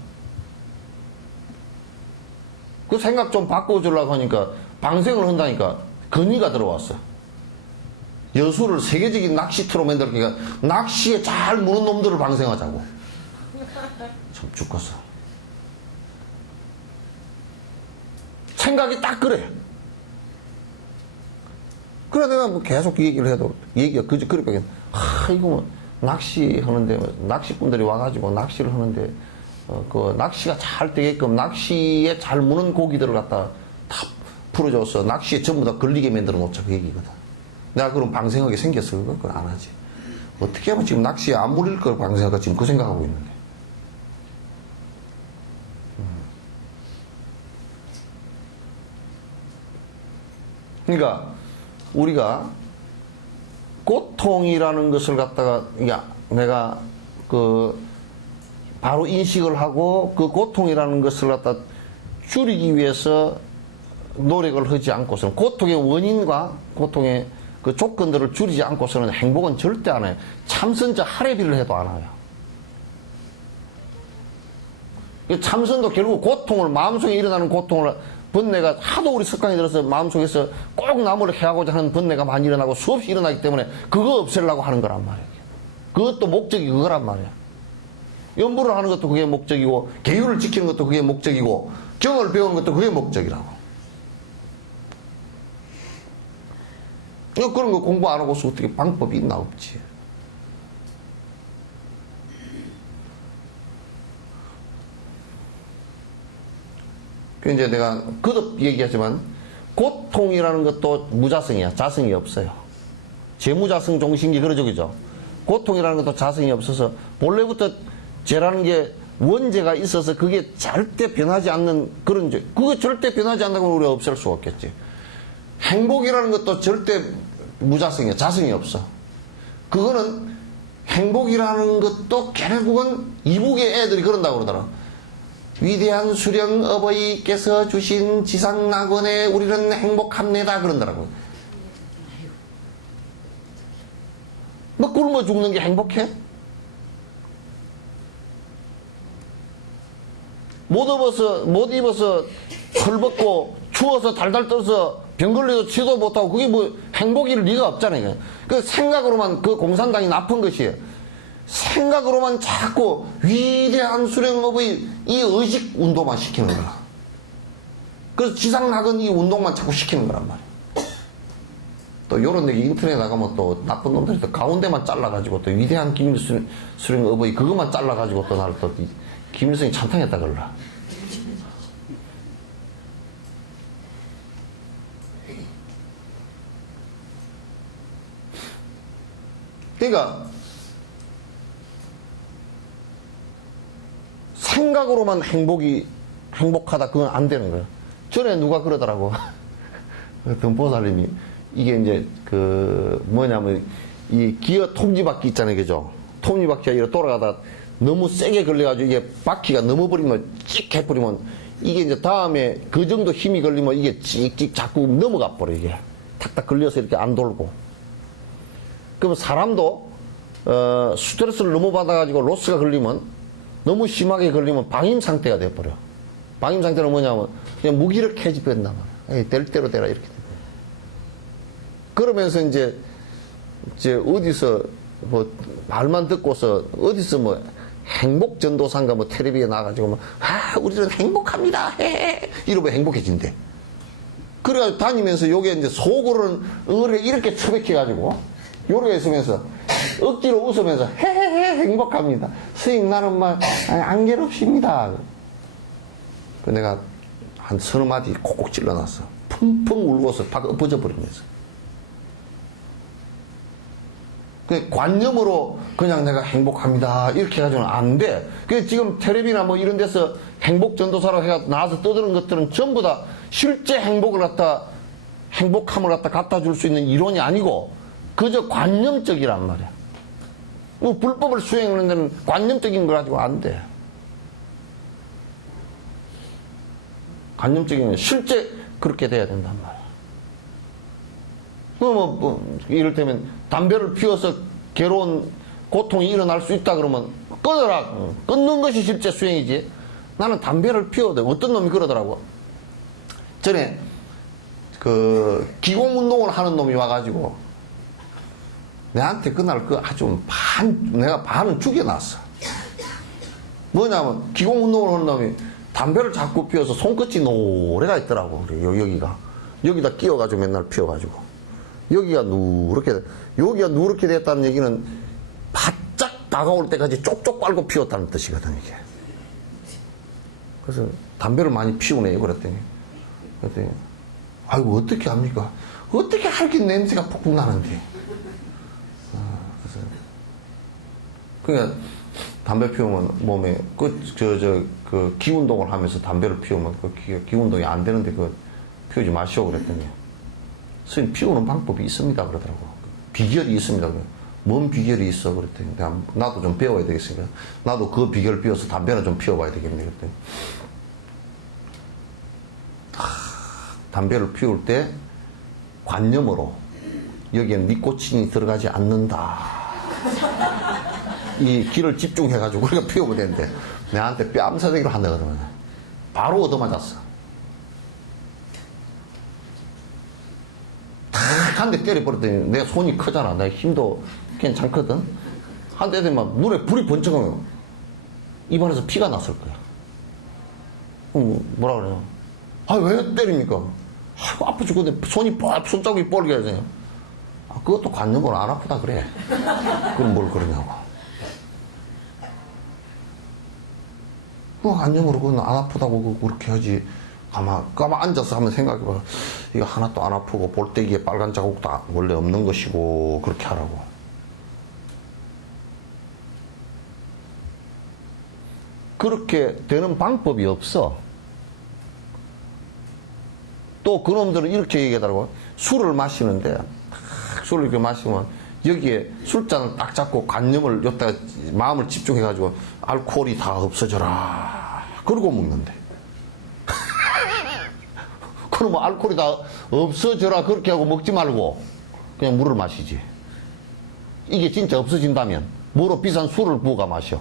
그 생각 좀 바꿔주려고 하니까 방생을 한다니까 건의가 들어왔어. 여수를 세계적인 낚시터로 만들니까 낚시에 잘 무는 놈들을 방생하자고. 참 죽겠어. 생각이 딱 그래. 그래 내가 계속 그 얘기를 해도 얘기가 그렇게 이거 낚시하는데 낚시꾼들이 와가지고 낚시를 하는데 그 낚시가 잘 되게끔 낚시에 잘 무는 고기들을 갖다 다 풀어줘서 낚시에 전부 다 걸리게 만들어 놓자 그 얘기거든. 내가 그럼 방생하게 생겼어. 그걸 안 하지. 어떻게 하면 지금 낚시에 안 물릴 걸 방생할까 지금 그 생각하고 있는데. 그러니까 우리가 고통이라는 것을 갖다가 내가 그 바로 인식을 하고 그 고통이라는 것을 갖다 줄이기 위해서 노력을 하지 않고서는 고통의 원인과 고통의 그 조건들을 줄이지 않고서는 행복은 절대 안 해요. 참선자 하레비를 해도 안 와요. 참선도 결국 고통을 마음속에 일어나는 고통을 번뇌가 하도 우리 습관이 들어서 마음속에서 꼭 나무를 해하고자 하는 번뇌가 많이 일어나고 수없이 일어나기 때문에 그거 없애려고 하는 거란 말이에요. 그것도 목적이 그거란 말이야. 연부를 하는 것도 그게 목적이고 계율을 지키는 것도 그게 목적이고 경을 배우는 것도 그게 목적이라고. 그런 거 공부 안 하고서 어떻게 방법이 있나 없지. 그 이제 내가 거듭 얘기하지만 고통이라는 것도 무자성이야. 자성이 없어요. 재무자성 종신기 그러죠, 그죠? 고통이라는 것도 자성이 없어서 본래부터 죄라는 게 원죄가 있어서 그게 절대 변하지 않는 그런 죄. 그거 절대 변하지 않다고 우리가 없앨 수가 없겠지. 행복이라는 것도 절대 무자성이야. 자성이 없어. 그거는 행복이라는 것도 결국은 이북의 애들이 그런다고 그러더라. 위대한 수령 어버이께서 주신 지상낙원에 우리는 행복합니다 그런다라고. 뭐 굶어 죽는 게 행복해? 못 입어서 헐벗고 추워서 달달 떨어서 병 걸려도 치도 못하고 그게 뭐 행복일 리가 없잖아요. 그 생각으로만 그 공산당이 나쁜 것이에요. 생각으로만 자꾸 위대한 수령업의 이 의식 운동만 시키는 거야. 그래서 지상낙은 이 운동만 자꾸 시키는 거란 말이야. 또 요런 데기 인터넷에 나가면 또 나쁜 놈들이 또 가운데만 잘라가지고 또 위대한 김일 수령업의 그것만 잘라가지고 또 나를 또 김일성이 찬탕했다 그러라. 그러니까 생각으로만 행복하다 그건 안 되는 거예요. 전에 누가 그러더라고. 덤보살님이 이게 이제 그 뭐냐면 이 기어 톱니바퀴 있잖아요, 그죠? 톱니바퀴가 이렇게 돌아가다 너무 세게 걸려가지고 이게 바퀴가 넘어버리면 찍 해버리면 이게 이제 다음에 그 정도 힘이 걸리면 이게 찍찍 자꾸 넘어가 버려 이게 탁탁 걸려서 이렇게 안 돌고. 그러면 사람도 스트레스를 너무 받아가지고 로스가 걸리면 너무 심하게 걸리면 방임 상태가 돼버려. 방임 상태는 뭐냐면 그냥 무기력해지 버린단 말이야. 될 대로 되라 이렇게 돼. 그러면서 이제 어디서 뭐 말만 듣고서 어디서 뭐 행복 전도사인가 뭐 텔레비에 나가지고 뭐 우리는 행복합니다 이러면 행복해진대. 그래가지고 다니면서 요게 이제 속으로는 이렇게 처박혀가지고 요렇게 있으면서 억지로 웃으면서 헤헤헤 행복합니다. 스님 나는 막 안 괴롭습니다. 그 내가 한 서너 마디 콕콕 찔러놨어. 펑펑 울고서 팍 엎어져 버리면서. 그 관념으로 그냥 내가 행복합니다 이렇게 해가지고는 안 돼. 그 지금 텔레비나 뭐 이런 데서 행복 전도사로 해가 나와서 떠드는 것들은 전부 다 실제 행복을 행복함을 갖다 줄 수 있는 이론이 아니고 그저 관념적이란 말이야. 불법을 수행하는 데는 관념적인 걸 가지고 안 돼. 관념적인 건 실제 그렇게 돼야 된단 말이야. 이를테면 담배를 피워서 괴로운 고통이 일어날 수 있다 그러면 끊어라. 끊는 것이 실제 수행이지. 나는 담배를 피워도 어떤 놈이 그러더라고. 전에 그 기공운동을 하는 놈이 와가지고 내한테 그날 그 아주 내가 반은 죽여놨어. 뭐냐면 기공운동을 하는 놈이 담배를 자꾸 피워서 손끝이 노래가 있더라고. 여기다 끼워가지고 맨날 피워가지고 여기가 누렇게 됐다는 얘기는 바짝 다가올 때까지 쪽쪽 빨고 피웠다는 뜻이거든 이게. 그래서 담배를 많이 피우네요. 그랬더니 아이고 어떻게 합니까? 어떻게 알긴 냄새가 푹푹 나는데. 그러니까 담배 피우면 몸에 그 기운동을 하면서 담배를 피우면 그 기운동이 안 되는데 그 피우지 마시오 그랬더니 스님 피우는 방법이 있습니다 그러더라고. 비결이 있습니다. 뭔 비결이 있어 그랬더니 나도 좀 배워야 되겠으니까 나도 그 비결을 비워서 담배나 좀 피워봐야 되겠네 그랬더니 담배를 피울 때 관념으로 여기에 니코틴이 들어가지 않는다. 이 길을 집중해가지고 우리가 피우면 되는데 내한테 뺨사대기로 한다 그러면 바로 얻어맞았어. 탁 한 대 때려버렸더니 내 손이 크잖아. 내 힘도 괜찮거든. 한 대 때리면 막 눈에 불이 번쩍하면 입안에서 피가 났을 거야. 뭐라 그래요? 아, 왜 때립니까? 아이고, 아파 죽겠는데 손자국이 뻘게 하잖아요. 아, 그것도 관념으로 안 아프다 그래. 그럼 뭘 그러냐고. 뭐 관념으로 그건 안 아프다고 그렇게 하지. 가만 앉아서 한번 생각해봐. 이거 하나도 안 아프고 볼때기에 빨간 자국도 원래 없는 것이고 그렇게 하라고. 그렇게 되는 방법이 없어. 또 그놈들은 이렇게 얘기하더라고. 술을 마시는데 술을 이렇게 마시면 여기에 술잔을 딱 잡고 관념을 여기다가 마음을 집중해가지고 알코올이 다 없어져라 그러고 먹는데. 그러면 알코올이 다 없어져라 그렇게 하고 먹지 말고 그냥 물을 마시지. 이게 진짜 없어진다면 뭐로 비싼 술을 부어가 마셔.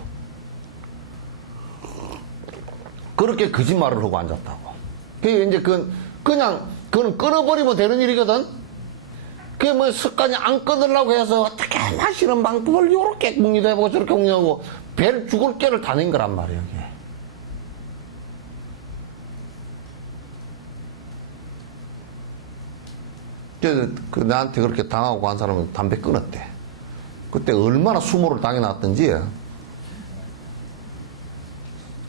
그렇게 거짓말을 하고 앉았다고. 그게 이제 그냥 그건 끊어버리면 되는 일이거든. 그게 뭐 습관이 안 끊으려고 해서 어떻게 마시는 방법을 요렇게 먹기도 해보고 저렇게 먹기도 하고 배를 죽을 깨를 다 낸 거란 말이에요. 이게. 그래서 나한테 그렇게 당하고 한 사람은 담배 끊었대. 그때 얼마나 수모를 당해놨던지.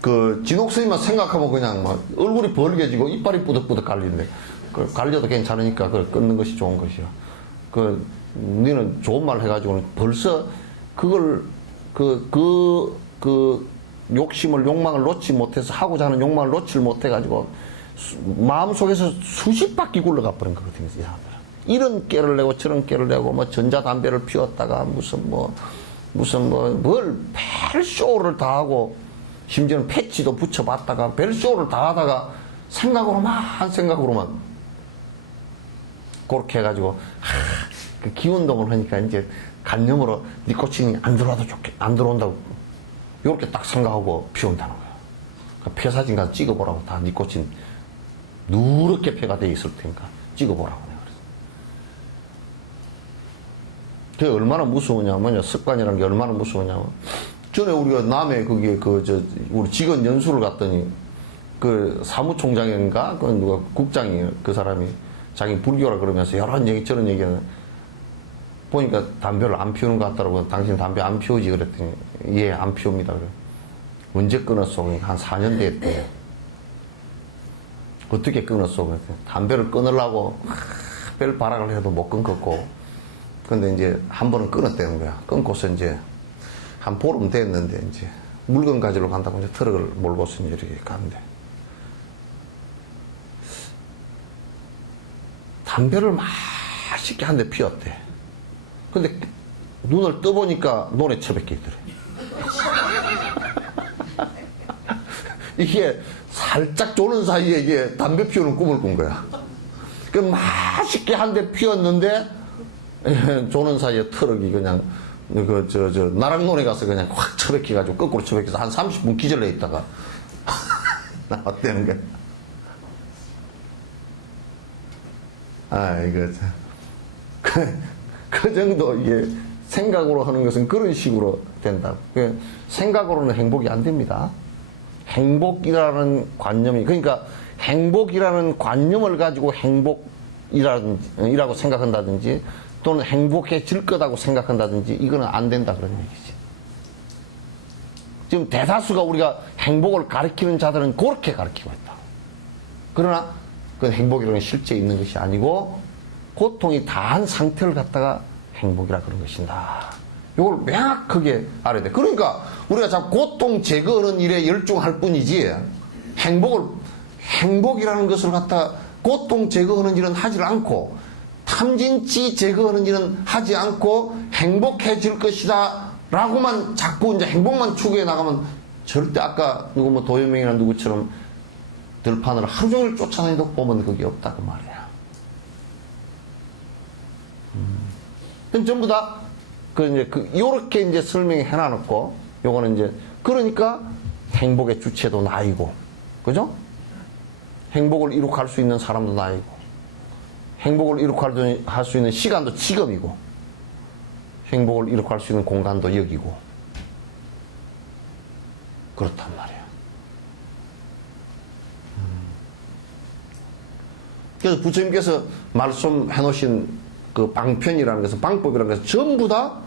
그 진옥스님만 생각하면 그냥 막 얼굴이 벌개지고 이빨이 뿌덕뿌덕 갈리는데 그 갈려도 괜찮으니까 그걸 끊는 것이 좋은 것이야. 너는 좋은 말 해가지고는 벌써 그걸 욕심을 욕망을 놓지 못해서 하고자 하는 욕망을 놓지를 못해가지고 마음속에서 수십 바퀴 굴러가 버린 거거든요. 이런 깨를 내고 저런 깨를 내고 뭐 전자담배를 피웠다가 뭘 벨쇼를 다 하고 심지어는 패치도 붙여봤다가 벨쇼를 다 하다가 생각으로만 그렇게 해가지고 그 기운동을 하니까 이제 간념으로 니코틴이 안 들어온다고 이렇게 딱 생각하고 피운다는 거야. 그러니까 폐사진 가서 찍어보라고. 다 니코틴 누렇게 폐가 돼 있을 테니까 찍어보라고 내가 그랬어. 그게 얼마나 무서우냐면 습관이라는 게 얼마나 무서우냐면 전에 우리가 남해 거기에 우리 직원 연수를 갔더니 그 사무총장인가 그 누가 국장이 그 사람이 자기 불교라 그러면서 여러 얘기 저런 얘기는 보니까 담배를 안 피우는 것 같더라고. 당신 담배 안 피우지 그랬더니 예 안 피웁니다 그래. 언제 끊었어? 그러니까 한 4년 됐대. 어떻게 끊었어? 그랬더니 담배를 끊으려고 별 발악을 해도 못 끊었고 근데 이제 한 번은 끊었다는 거야. 끊고서 이제 한 보름 됐는데 이제 물건 가지러 간다고 이제 트럭을 몰고서 이제 이렇게 가는데 담배를 맛있게 한 대 피웠대. 근데 눈을 떠보니까 논에 처박혀 있더래. 이게 살짝 조는 사이에 이게 담배 피우는 꿈을 꾼 거야. 그 맛있게 한 대 피웠는데 조는 사이에 트럭이 그냥 나락논에 가서 그냥 확 처박혀가지고 거꾸로 처박혀서 한 30분 기절해 있다가 나왔다는 거야. 이거 그 정도 이게 생각으로 하는 것은 그런 식으로 된다. 생각으로는 행복이 안 됩니다. 행복이라는 관념이 그러니까 행복이라는 관념을 가지고 행복이라고 생각한다든지 또는 행복해질 거다고 생각한다든지 이거는 안 된다 그런 얘기지. 지금 대다수가 우리가 행복을 가리키는 자들은 그렇게 가리키고 있다. 그러나 그 행복이라는 건 실제 있는 것이 아니고 고통이 다한 상태를 갖다가 행복이라 그런 것이다. 이걸 명확하게 알아야 돼. 그러니까 우리가 자꾸 고통 제거하는 일에 열중할 뿐이지 행복이라는 것을 갖다 고통 제거하는 일은 하지 않고 탐진치 제거하는 일은 하지 않고 행복해질 것이다 라고만 자꾸 이제 행복만 추구해 나가면 절대 아까 누구 뭐 도요명이나 누구처럼 들판을 하루 종일 쫓아다니도 보면 그게 없다 그 말이야. 그럼 전부 다 요렇게 이제 설명해 놔놓고 요거는 이제 그러니까 행복의 주체도 나이고 그죠? 행복을 이룩할 수 있는 사람도 나이고 행복을 이룩할 수 있는 시간도 직업이고 행복을 이룩할 수 있는 공간도 여기고 그렇단 말이야. 그래서 부처님께서 말씀해 놓으신 그 방편이라는 것은 방법이라는 것은 전부 다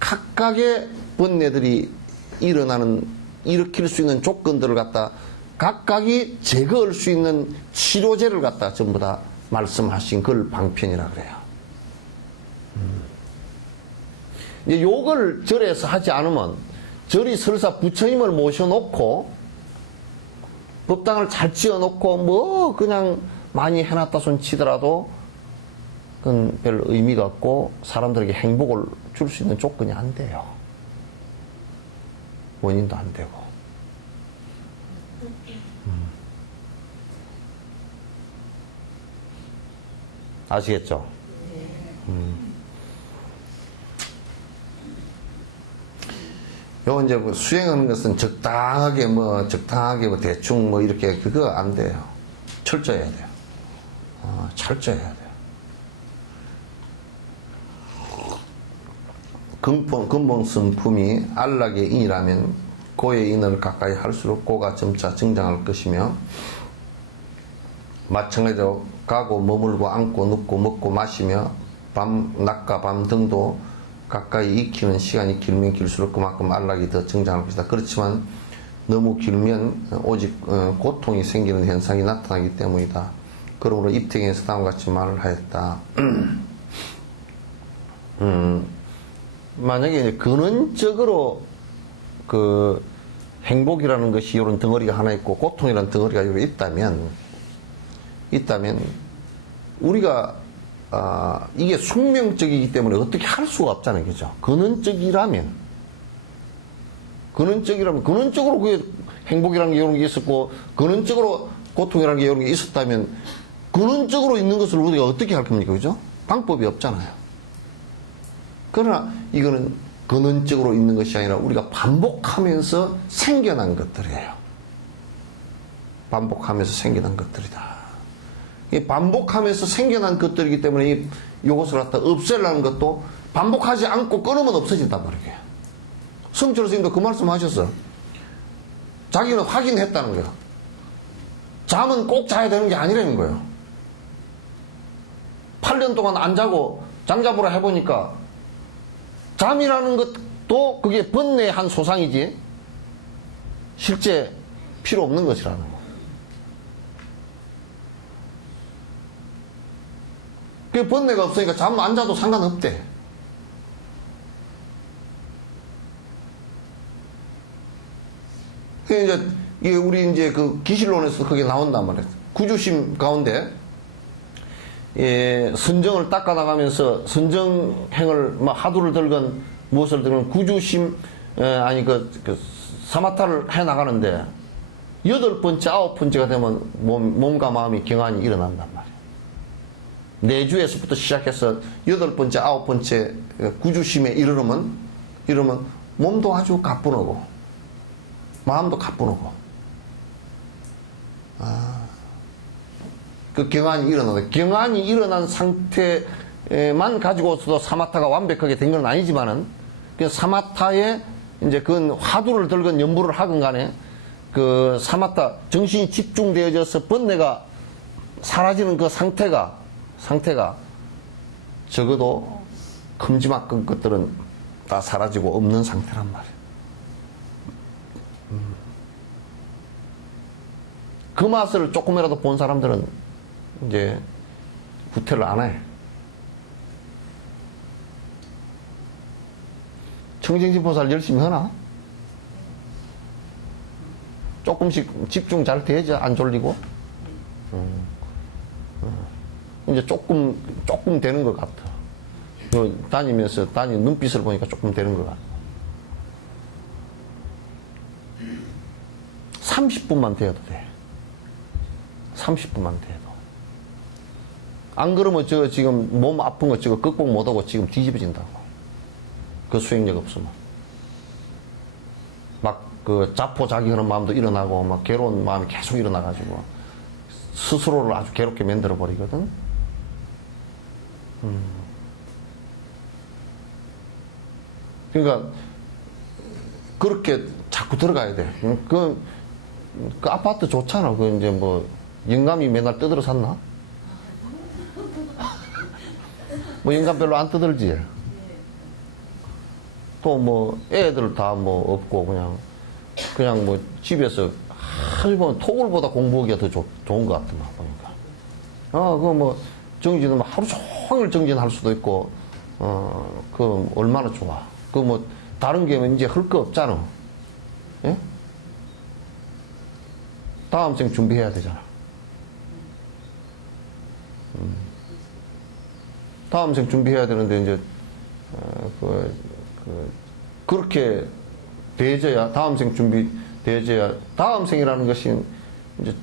각각의 번뇌들이 일으킬 수 있는 조건들을 갖다 각각이 제거할 수 있는 치료제를 갖다 전부 다 말씀하신 그걸 방편이라 그래요. 이제 요걸 절에서 하지 않으면 절이 설사 부처님을 모셔놓고 법당을 잘 지어놓고 뭐 그냥 많이 해놨다 손 치더라도 그건 별 의미가 없고 사람들에게 행복을 줄 수 있는 조건이 안 돼요. 원인도 안 되고. 아시겠죠? 요 이제 뭐 수행하는 것은 적당하게 뭐 대충 뭐 이렇게 그거 안 돼요. 철저해야 돼요. 철저해야 돼요. 근본 성품이 안락의 인이라면 고의 인을 가까이 할수록 고가 점차 증장할 것이며 마찬가지로 가고 머물고 앉고 눕고 먹고 마시며 낮과 밤 등도 가까이 익히는 시간이 길면 길수록 그만큼 안락이 더 증장할 것이다. 그렇지만 너무 길면 오직 고통이 생기는 현상이 나타나기 때문이다. 그러므로 입탱에서 다음과 같이 말을 하였다. 만약에 이제 근원적으로 그 행복이라는 것이 이런 덩어리가 하나 있고 고통이라는 덩어리가 있다면 우리가 이게 숙명적이기 때문에 어떻게 할 수가 없잖아요. 그죠? 근원적으로 그게 행복이라는 게 이런 게 있었고 근원적으로 고통이라는 게 이런 게 있었다면 근원적으로 있는 것을 우리가 어떻게 할 겁니까? 그죠? 방법이 없잖아요. 그러나 이거는 근원적으로 있는 것이 아니라 우리가 반복하면서 생겨난 것들이에요. 반복하면서 생겨난 것들이다. 이 반복하면서 생겨난 것들이기 때문에 이것을 갖다 없애려는 것도 반복하지 않고 끊으면 없어진단 말이에요. 성철 스님도 그 말씀 하셨어. 자기는 확인했다는 거야. 잠은 꼭 자야 되는 게 아니라는 거예요. 8년 동안 안 자고 장자부라 해보니까 잠이라는 것도 그게 번뇌의 한 소상이지 실제 필요 없는 것이라는 거. 그 번뇌가 없으니까 잠 안 자도 상관없대. 이제 우리 이제 그 기실론에서 그게 나온단 말이에요. 구주심 가운데 선정을 닦아나가면서 선정행을 하두를 들건 무엇을 들건 구주심 그 사마타를 해나가는데 8번째 9번째가 되면 몸과 마음이 경안이 일어난단 말이에요. 내주에서부터 시작해서 8번째 9번째 구주심에 이르면 몸도 아주 가뿐하고 마음도 가뿐하고 그 경안이 일어나다. 경안이 일어난 상태만 가지고서도 사마타가 완벽하게 된 건 아니지만은, 그 사마타에 이제 그 화두를 들건 연부를 하건 간에 그 사마타, 정신이 집중되어져서 번뇌가 사라지는 그 상태가 적어도 큼지막한 것들은 다 사라지고 없는 상태란 말이에요. 그 맛을 조금이라도 본 사람들은 이제 구태를 안 해. 청정진보살 열심히 하나? 조금씩 집중 잘 되지? 안 졸리고? 이제 조금 되는 것 같아. 다니면서 눈빛을 보니까 조금 되는 것 같아. 30분만 돼도 돼. 30분만 돼도. 안 그러면 저 지금 몸 아픈 거 저거 극복 못하고 지금 뒤집어진다고. 그 수행력 없으면. 막 그 자포자기하는 마음도 일어나고 막 괴로운 마음이 계속 일어나가지고 스스로를 아주 괴롭게 만들어 버리거든. 그러니까 그렇게 자꾸 들어가야 돼. 그 아파트 좋잖아. 그 이제 뭐 영감이 맨날 뜯으러 샀나? 뭐 영감 별로 안 뜯을지. 또 뭐 애들 다 뭐 없고 그냥 뭐 집에서 하루 보면 토굴보다 공부하기가 더 좋은 것 같더만 보니까. 그거 뭐 정진은 뭐 하루 종일 정진할 수도 있고, 그 얼마나 좋아. 그 뭐 다른 게 이제 할 거 없잖아. 예? 다음 생 준비해야 되잖아. 다음 생 준비해야 되는데 이제 그렇게 돼져야 다음 생 준비 돼져야 다음 생이라는 것이 이제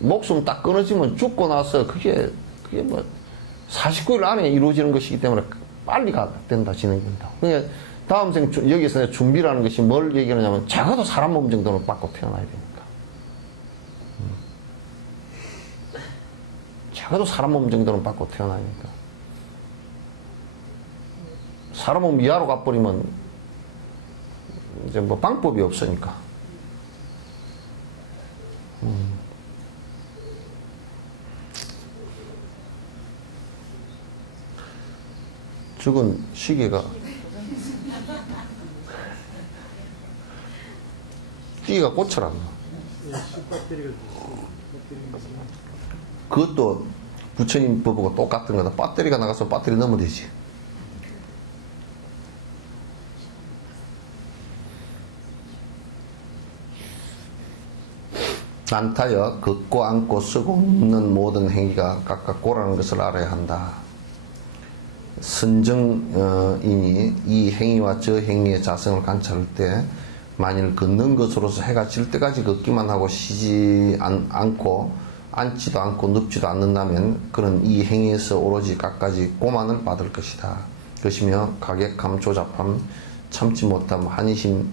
목숨 딱 끊어지면 죽고 나서 그게 뭐 49일 안에 이루어지는 것이기 때문에 빨리 된다 진행된다. 그러니까 다음 생 여기서 준비라는 것이 뭘 얘기하냐면 적어도 사람 몸 정도는 받고 태어나야 되니까. 적어도 사람 몸 정도는 받고 태어나야 되니까. 사람 몸 이하로 가버리면 이제 뭐 방법이 없으니까. 죽은 시계가 띠가 꽂혀라. 그것도 부처님 법하고 똑같은 거다. 배터리가 나가서 배터리 넣으면 되지. 난타여 걷고 앉고 쓰고 눕는 모든 행위가 각각 고라는 것을 알아야 한다. 선정인이 이 행위와 저 행위의 자성을 관찰할 때 만일 걷는 것으로서 해가 질 때까지 걷기만 하고 쉬지 않고 앉지도 않고 눕지도 않는다면 그는 이 행위에서 오로지 갖가지 고만을 받을 것이다. 것이며 가격함, 조잡함, 참지 못함, 한의심이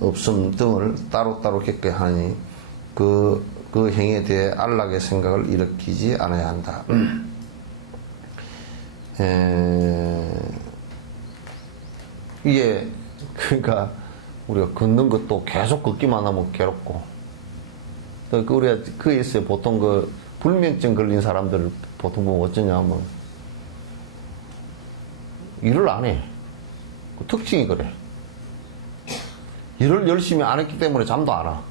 없음 등을 따로따로 겪어야 하니 그 행위에 대해 안락의 생각을 일으키지 않아야 한다. 이게 그러니까 우리가 걷는 것도 계속 걷기만 하면 괴롭고, 또 우리가 그에서 보통 그 불면증 걸린 사람들을 보통 보면 어쩌냐면 일을 안 해. 그 특징이 그래. 일을 열심히 안 했기 때문에 잠도 안 와.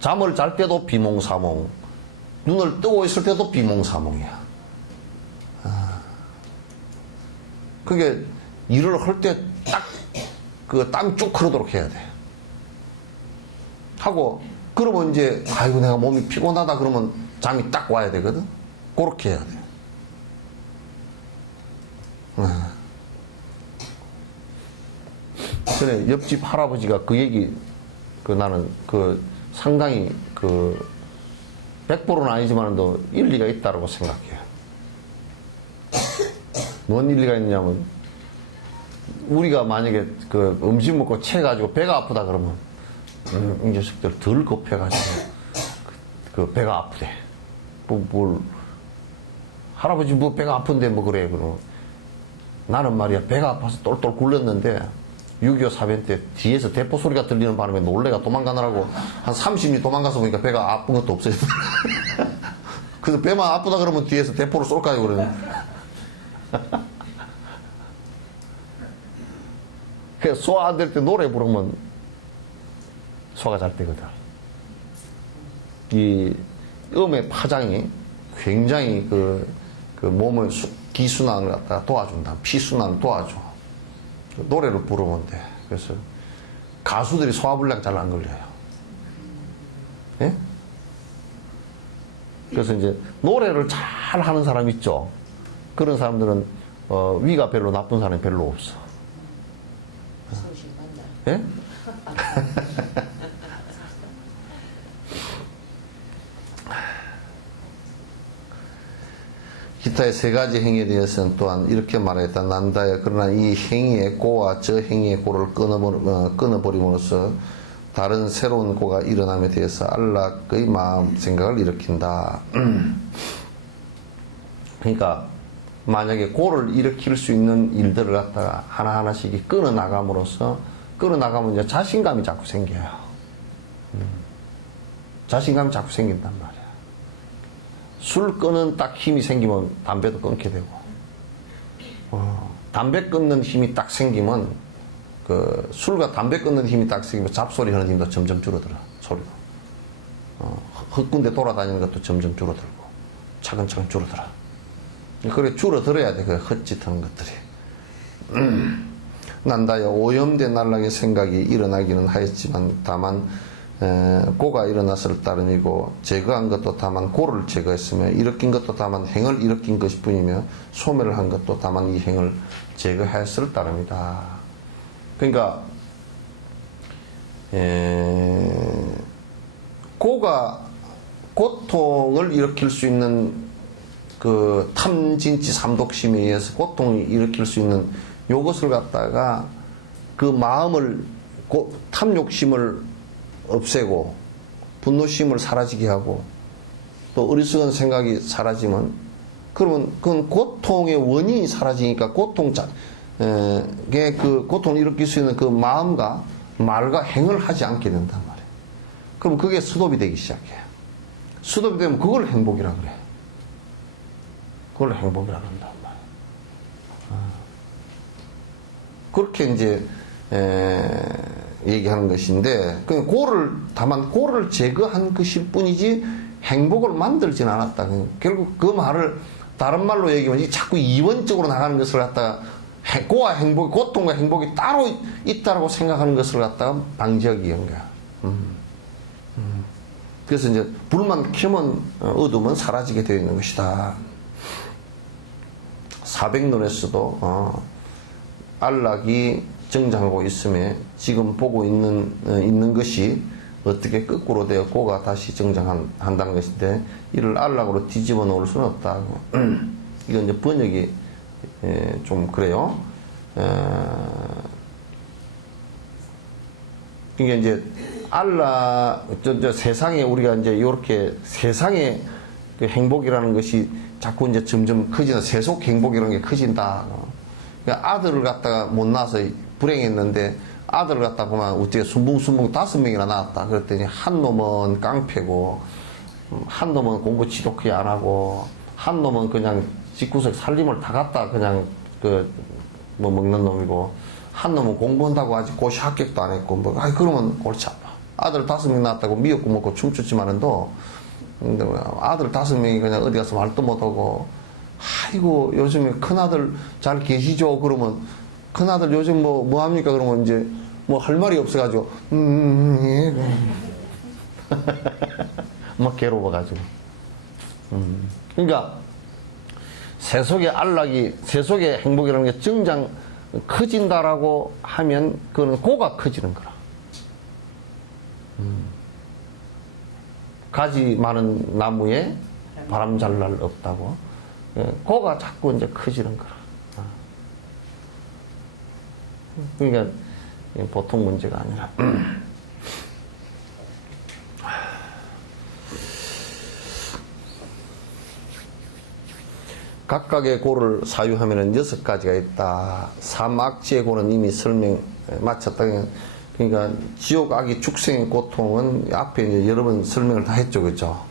잠을 잘 때도 비몽사몽, 눈을 뜨고 있을 때도 비몽사몽이야. 그게 일을 할 때 딱 그 땀 쭉 흐르도록 해야 돼. 하고 그러면 이제 아이고 내가 몸이 피곤하다 그러면 잠이 딱 와야 되거든. 그렇게 해야 돼. 전에 옆집 할아버지가 그 얘기 나는 상당히 100%는 아니지만도 일리가 있다고 생각해요. 뭔 일리가 있냐면 우리가 만약에 음식 먹고 체해가지고 배가 아프다 그러면 이 녀석들 덜 급해가지고 배가 아프대. 할아버지 뭐 배가 아픈데 뭐 그래. 그럼 나는 말이야 배가 아파서 똘똘 굴렸는데 6.25 사변 때 뒤에서 대포 소리가 들리는 바람에 놀래가 도망가느라고 한 30리 도망가서 보니까 배가 아픈 것도 없어요. 그래서 배만 아프다 그러면 뒤에서 대포를 쏠까요 그러네. 그래서 소화 안 될 때 노래 부르면 소화가 잘 되거든. 이 음의 파장이 굉장히 그 몸의 기순환을 갖다가 도와준다. 피순환을 도와줘. 노래를 부르면 돼. 그래서 가수들이 소화불량 잘 안 걸려요. 예? 그래서 이제 노래를 잘 하는 사람 있죠. 그런 사람들은 위가 별로 나쁜 사람이 별로 없어. 예? 기타의 세 가지 행위에 대해서는 또한 이렇게 말하겠다. 난다야. 그러나 이 행위의 고와 저 행위의 고를 끊어버림으로써 다른 새로운 고가 일어남에 대해서 안락의 마음 생각을 일으킨다. 그러니까 만약에 고를 일으킬 수 있는 일들을 갖다가 하나하나씩 끊어나감으로써 끊어나가면 이제 자신감이 자꾸 생겨요. 자신감이 자꾸 생긴단 말이야. 술 끊는 딱 힘이 생기면 담배도 끊게 되고, 담배 끊는 힘이 딱 생기면 술과 담배 끊는 힘이 딱 생기면 잡소리 하는 힘도 점점 줄어들어. 소리가 헛군데 돌아다니는 것도 점점 줄어들고 차근차근 줄어들어. 그래 줄어들어야 돼. 그 헛짓 하는 것들이. 난다여 오염된 안락의 생각이 일어나기는 하였지만 다만 고가 일어났을 따름이고 제거한 것도 다만 고를 제거했으며 일으킨 것도 다만 행을 일으킨 것일 뿐이며 소멸을 한 것도 다만 이 행을 제거하였을 따름이다. 그러니까 고가 고통을 일으킬 수 있는 그 탐진치 삼독심에 의해서 고통을 일으킬 수 있는 요것을 갖다가 그 마음을 탐욕심을 없애고 분노심을 사라지게 하고 또 어리석은 생각이 사라지면 그러면 그건 고통의 원인이 사라지니까 그 고통을 일으킬 수 있는 그 마음과 말과 행을 하지 않게 된단 말이에요. 그럼 그게 수도비 되기 시작해요. 수도비 되면 그걸 행복이라 그래. 그걸 행복이라 그런단 말이에요. 그렇게 이제 얘기하는 것인데, 다만 고를 제거한 것일 뿐이지 행복을 만들진 않았다. 결국 그 말을 다른 말로 얘기하면 자꾸 이원적으로 나가는 것을 갖다가 고와 행복, 고통과 행복이 따로 있다라고 생각하는 것을 갖다가 방지하기 위한 거야. 그래서 이제 불만 켜면 어둠은 사라지게 되어 있는 것이다. 사백론에서도 안락이 정장하고 있음에 지금 보고 있는 것이 어떻게 거꾸로 되어 고가 다시 정장한다는 것인데 이를 안락으로 뒤집어 놓을 수는 없다. 이건 이제 번역이 좀 그래요. 이게 이제 세상에 우리가 이제 이렇게 세상의 그 행복이라는 것이 자꾸 이제 점점 커진다. 세속 행복이라는 게 커진다. 그러니까 아들을 갖다가 못 낳아서 불행했는데 아들을 갖다 보면 어떻게 순붕순붕 5명이나 낳았다. 그랬더니 한 놈은 깡패고 한 놈은 공부 지독하게 안 하고 한 놈은 그냥 집구석 살림을 다 갖다 그냥 먹는 놈이고 한 놈은 공부한다고 아직 고시 합격도 안 했고 그러면 골치 아파. 아들 5명 낳았다고 미역국 먹고 춤추지만은도 아들 5명이 그냥 어디 가서 말도 못하고 아이고 요즘에 큰아들 잘 계시죠? 그러면 큰아들 요즘 뭐 합니까? 그러면 이제 뭐 할 말이 없어가지고 예. 막 괴로워가지고 그러니까 세속의 세속의 행복이라는 게 정장 커진다라고 하면 그거는 고가 커지는 거라. 가지 많은 나무에 바람 잘 날 없다고. 고가 자꾸 이제 커지는 거라. 그러니까 보통 문제가 아니라. 각각의 고를 사유하면 6가지가 있다. 삼악지의 고는 이미 설명 마쳤다. 그러니까 지옥, 악의, 축생의 고통은 앞에 이제 여러 번 설명을 다 했죠. 그죠?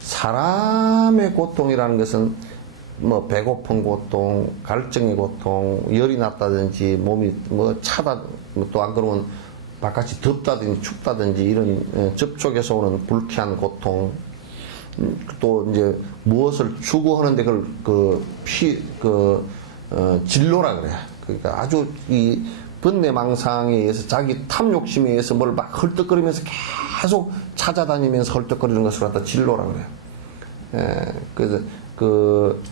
사람의 고통이라는 것은 뭐 배고픈 고통, 갈증의 고통, 열이 났다든지 몸이 뭐 차다, 또 안 그러면 바깥이 덥다든지 춥다든지 이런 접촉에서 오는 불쾌한 고통, 또 이제 무엇을 추구하는데 진로라 그래. 그러니까 아주 이 번뇌망상에 의해서 자기 탐욕심에 의해서 뭘 막 헐떡거리면서 계속 찾아다니면서 헐떡거리는 것을 갖다 진로라 그래. 그래서 그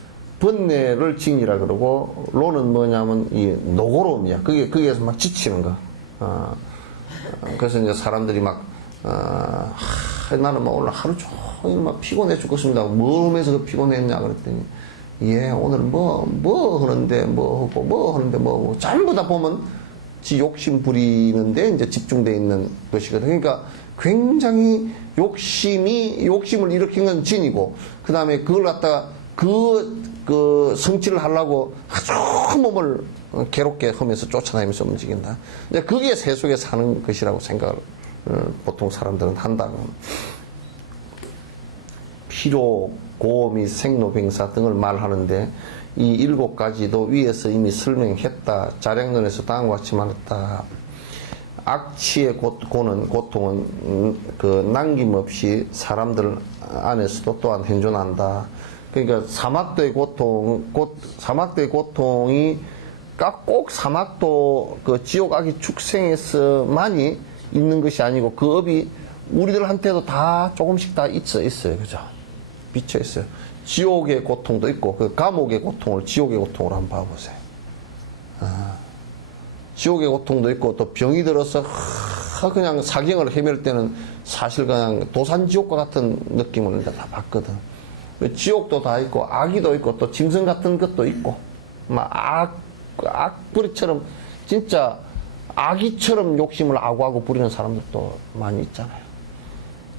번뇌를 징이라 그러고 로는 뭐냐면 이 노고로움이야. 거기에서 막 지치는 거. 그래서 이제 사람들이 막 나는 뭐 오늘 하루 종일 막 피곤해 죽겠습니다. 뭐 하면서 그 피곤했냐 그랬더니 예 오늘 뭐 하는데 뭐 하고 뭐 하는데 뭐 하고 전부 다 보면 지 욕심 부리는데 이제 집중되어 있는 것이거든. 그러니까 굉장히 욕심을 일으킨 건 진이고 그 다음에 그걸 갖다가 그 성취를 하려고 아주 몸을 괴롭게 하면서 쫓아다니면서 움직인다. 이제 그게 세속에 사는 것이라고 생각을 보통 사람들은 한다. 피로, 고미, 생로병사 등을 말하는데 이 7가지도 위에서 이미 설명했다. 자량론에서 다음과 같이 말했다. 악취의 고통은 그 남김없이 사람들 안에서도 또한 현존한다. 그러니까 사막도의 고통이 꼭 사막도 그 지옥 악의 축생에서만이 있는 것이 아니고 그 업이 우리들한테도 다 조금씩 다 있어요. 그죠? 비쳐 있어요. 지옥의 고통도 있고 그 감옥의 고통을 지옥의 고통으로 한번 봐보세요. 지옥의 고통도 있고 또 병이 들어서 그냥 사경을 헤맬 때는 사실 그냥 도산지옥과 같은 느낌을 다 받거든. 지옥도 다 있고 악의도 있고 또 짐승 같은 것도 있고 막 악부리처럼 진짜 아기처럼 욕심을 아구아구 부리는 사람들도 많이 있잖아요.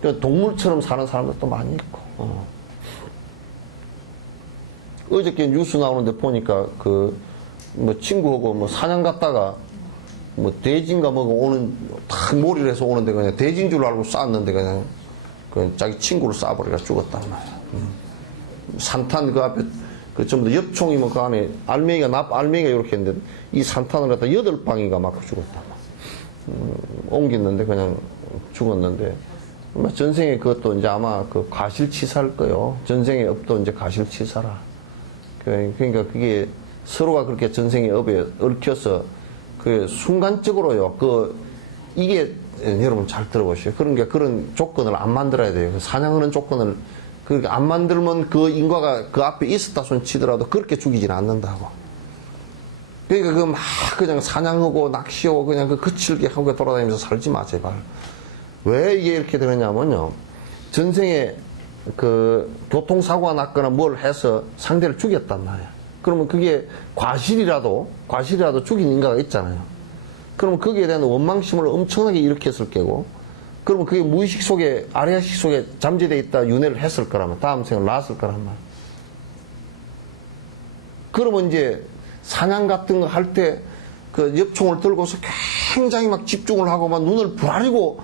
동물처럼 사는 사람들도 많이 있고. 어저께 뉴스 나오는데 보니까 뭐 친구하고 뭐 사냥 갔다가 뭐 돼지인가 뭐가 오는 탁 몰이를 해서 오는데 그냥 돼지인 줄 알고 쐈는데 그냥 자기 친구를 쏴버리가 죽었단 말이야. 산탄 그 앞에 전부 다 엽총이면 그 안에 알맹이가 이렇게 했는데 이 산탄을 갖다 8방인가 맞고 죽었다. 옮겼는데 그냥 죽었는데 전생에 그것도 이제 아마 그 과실치사일 거요. 전생의 업도 이제 과실치사라. 그러니까 그게 서로가 그렇게 전생의 업에 얽혀서 그 순간적으로요. 이게 여러분 잘 들어보시오. 그러니까 그런 조건을 안 만들어야 돼요. 사냥하는 조건을 그렇게 안 만들면 그 인과가 그 앞에 있었다 손 치더라도 그렇게 죽이지는 않는다고. 그러니까 막 그냥 사냥하고 낚시하고 그냥 거칠게 하고 돌아다니면서 살지 마, 제발. 왜 이게 이렇게 되느냐면요. 전생에 교통사고가 났거나 뭘 해서 상대를 죽였단 말이야. 그러면 그게 과실이라도 죽인 인과가 있잖아요. 그러면 거기에 대한 원망심을 엄청나게 일으켰을 거고, 그러면 그게 무의식 속에, 아래의식 속에 잠재되어 있다 윤회를 했을 거라면, 다음 생을 낳았을 거란 말. 그러면 이제 사냥 같은 거 할 때 그 엽총을 들고서 굉장히 막 집중을 하고 막 눈을 부라리고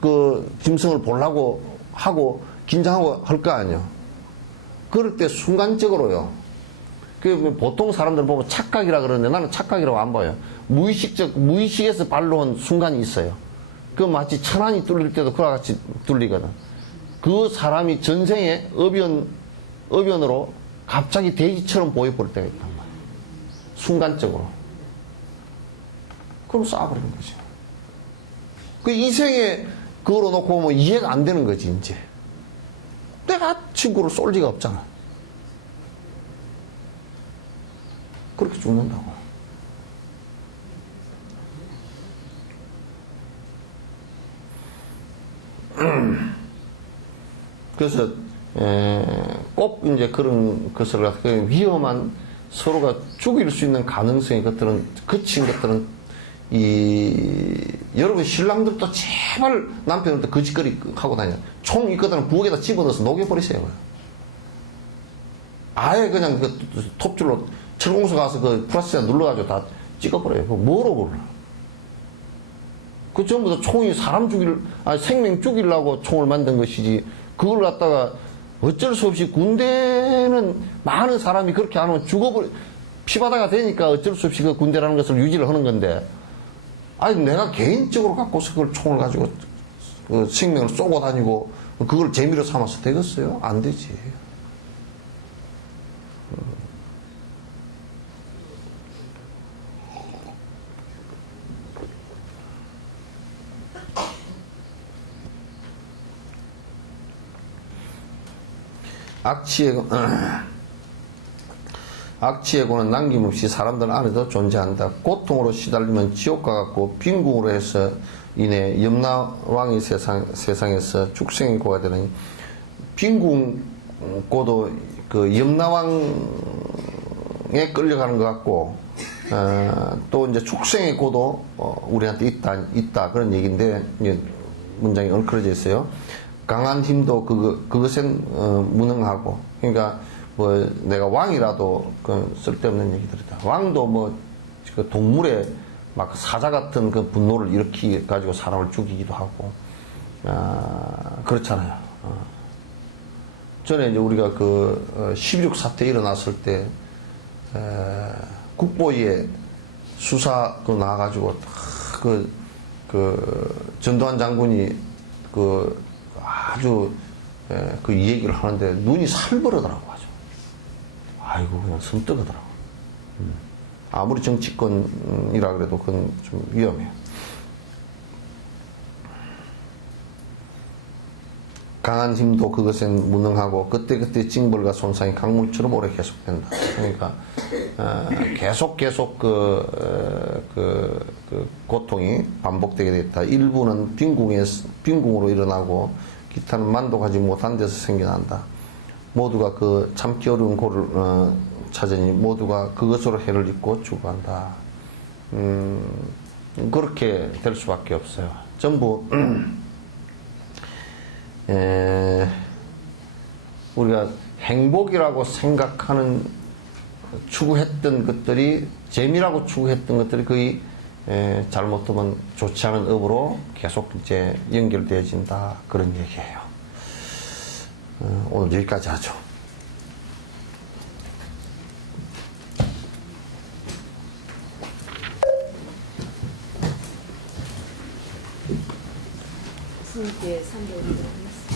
그 짐승을 보려고 하고 긴장하고 할 거 아니에요. 그럴 때 순간적으로요. 보통 사람들 보면 착각이라 그러는데 나는 착각이라고 안 봐요. 무의식에서 발로한 순간이 있어요. 그 마치 천안이 뚫릴 때도 그와 같이 뚫리거든. 그 사람이 전생에 업연으로 갑자기 돼지처럼 보여버릴 때가 있단 말이에요. 순간적으로. 그럼 쏴버리는 거죠. 그 이생에 그거로 놓고 보면 이해가 안 되는 거지, 이제. 내가 친구를 쏠 리가 없잖아. 그렇게 죽는다고. 그래서 꼭 이제 그런 것을 갖고 위험한 서로가 죽일 수 있는 가능성이 그친 것들은 여러분 신랑들도 제발 남편한테 거짓거리 하고 다녀. 총 있거든 부엌에다 집어넣어서 녹여버리세요. 아예 그냥 톱줄로 철공소 가서 플라스틱에 눌러가지고 다 찍어버려요. 뭐로 몰라. 전부 다 총이 생명 죽이려고 총을 만든 것이지, 그걸 갖다가 어쩔 수 없이 군대는 많은 사람이 그렇게 안 하면 피바다가 되니까 어쩔 수 없이 그 군대라는 것을 유지를 하는 건데, 아니 내가 개인적으로 갖고서 그걸 총을 가지고 그 생명을 쏘고 다니고 그걸 재미로 삼아서 되겠어요? 안 되지. 악취해고는 남김없이 사람들 안에도 존재한다. 고통으로 시달리면 지옥과 같고 빈궁으로 해서 인해 염라왕의 세상에서 축생의고가 되는 빈궁고도 그 염라왕에 끌려가는 것 같고 또 이제 축생의 고도 우리한테 있다 그런 얘기인데 문장이 얽혀져 있어요. 강한 힘도 그것엔 무능하고 그러니까 뭐 내가 왕이라도 그 쓸데없는 얘기들이다. 왕도 뭐 그 동물의 막 사자 같은 그 분노를 일으키 가지고 사람을 죽이기도 하고 그렇잖아요. 전에 이제 우리가 그 16 사태 일어났을 때 국보위에 수사 그 나와가지고 그 전두환 장군이 그 아주 그 이 얘기를 하는데 눈이 살벌하더라고 아주. 아이고 그냥 섬뜩하더라고. 아무리 정치권이라 그래도 그건 좀 위험해요. 강한 힘도 그것엔 무능하고 그때그때 징벌과 손상이 강물처럼 오래 계속된다. 그러니까 계속 그 고통이 반복되게 됐다. 일부는 빈궁으로 일어나고 기타는 만독하지 못한 데서 생겨난다. 모두가 그 참기 어려운 고를 찾으니 모두가 그것으로 해를 입고 죽어간다. 그렇게 될 수밖에 없어요. 전부 우리가 행복이라고 생각하는 추구했던 것들이 재미라고 추구했던 것들이 거의 잘못하면 좋지 않은 업으로 계속 이제 연결되어진다 그런 얘기예요. 오늘 여기까지 하죠. 스님께 300일 하겠습니다.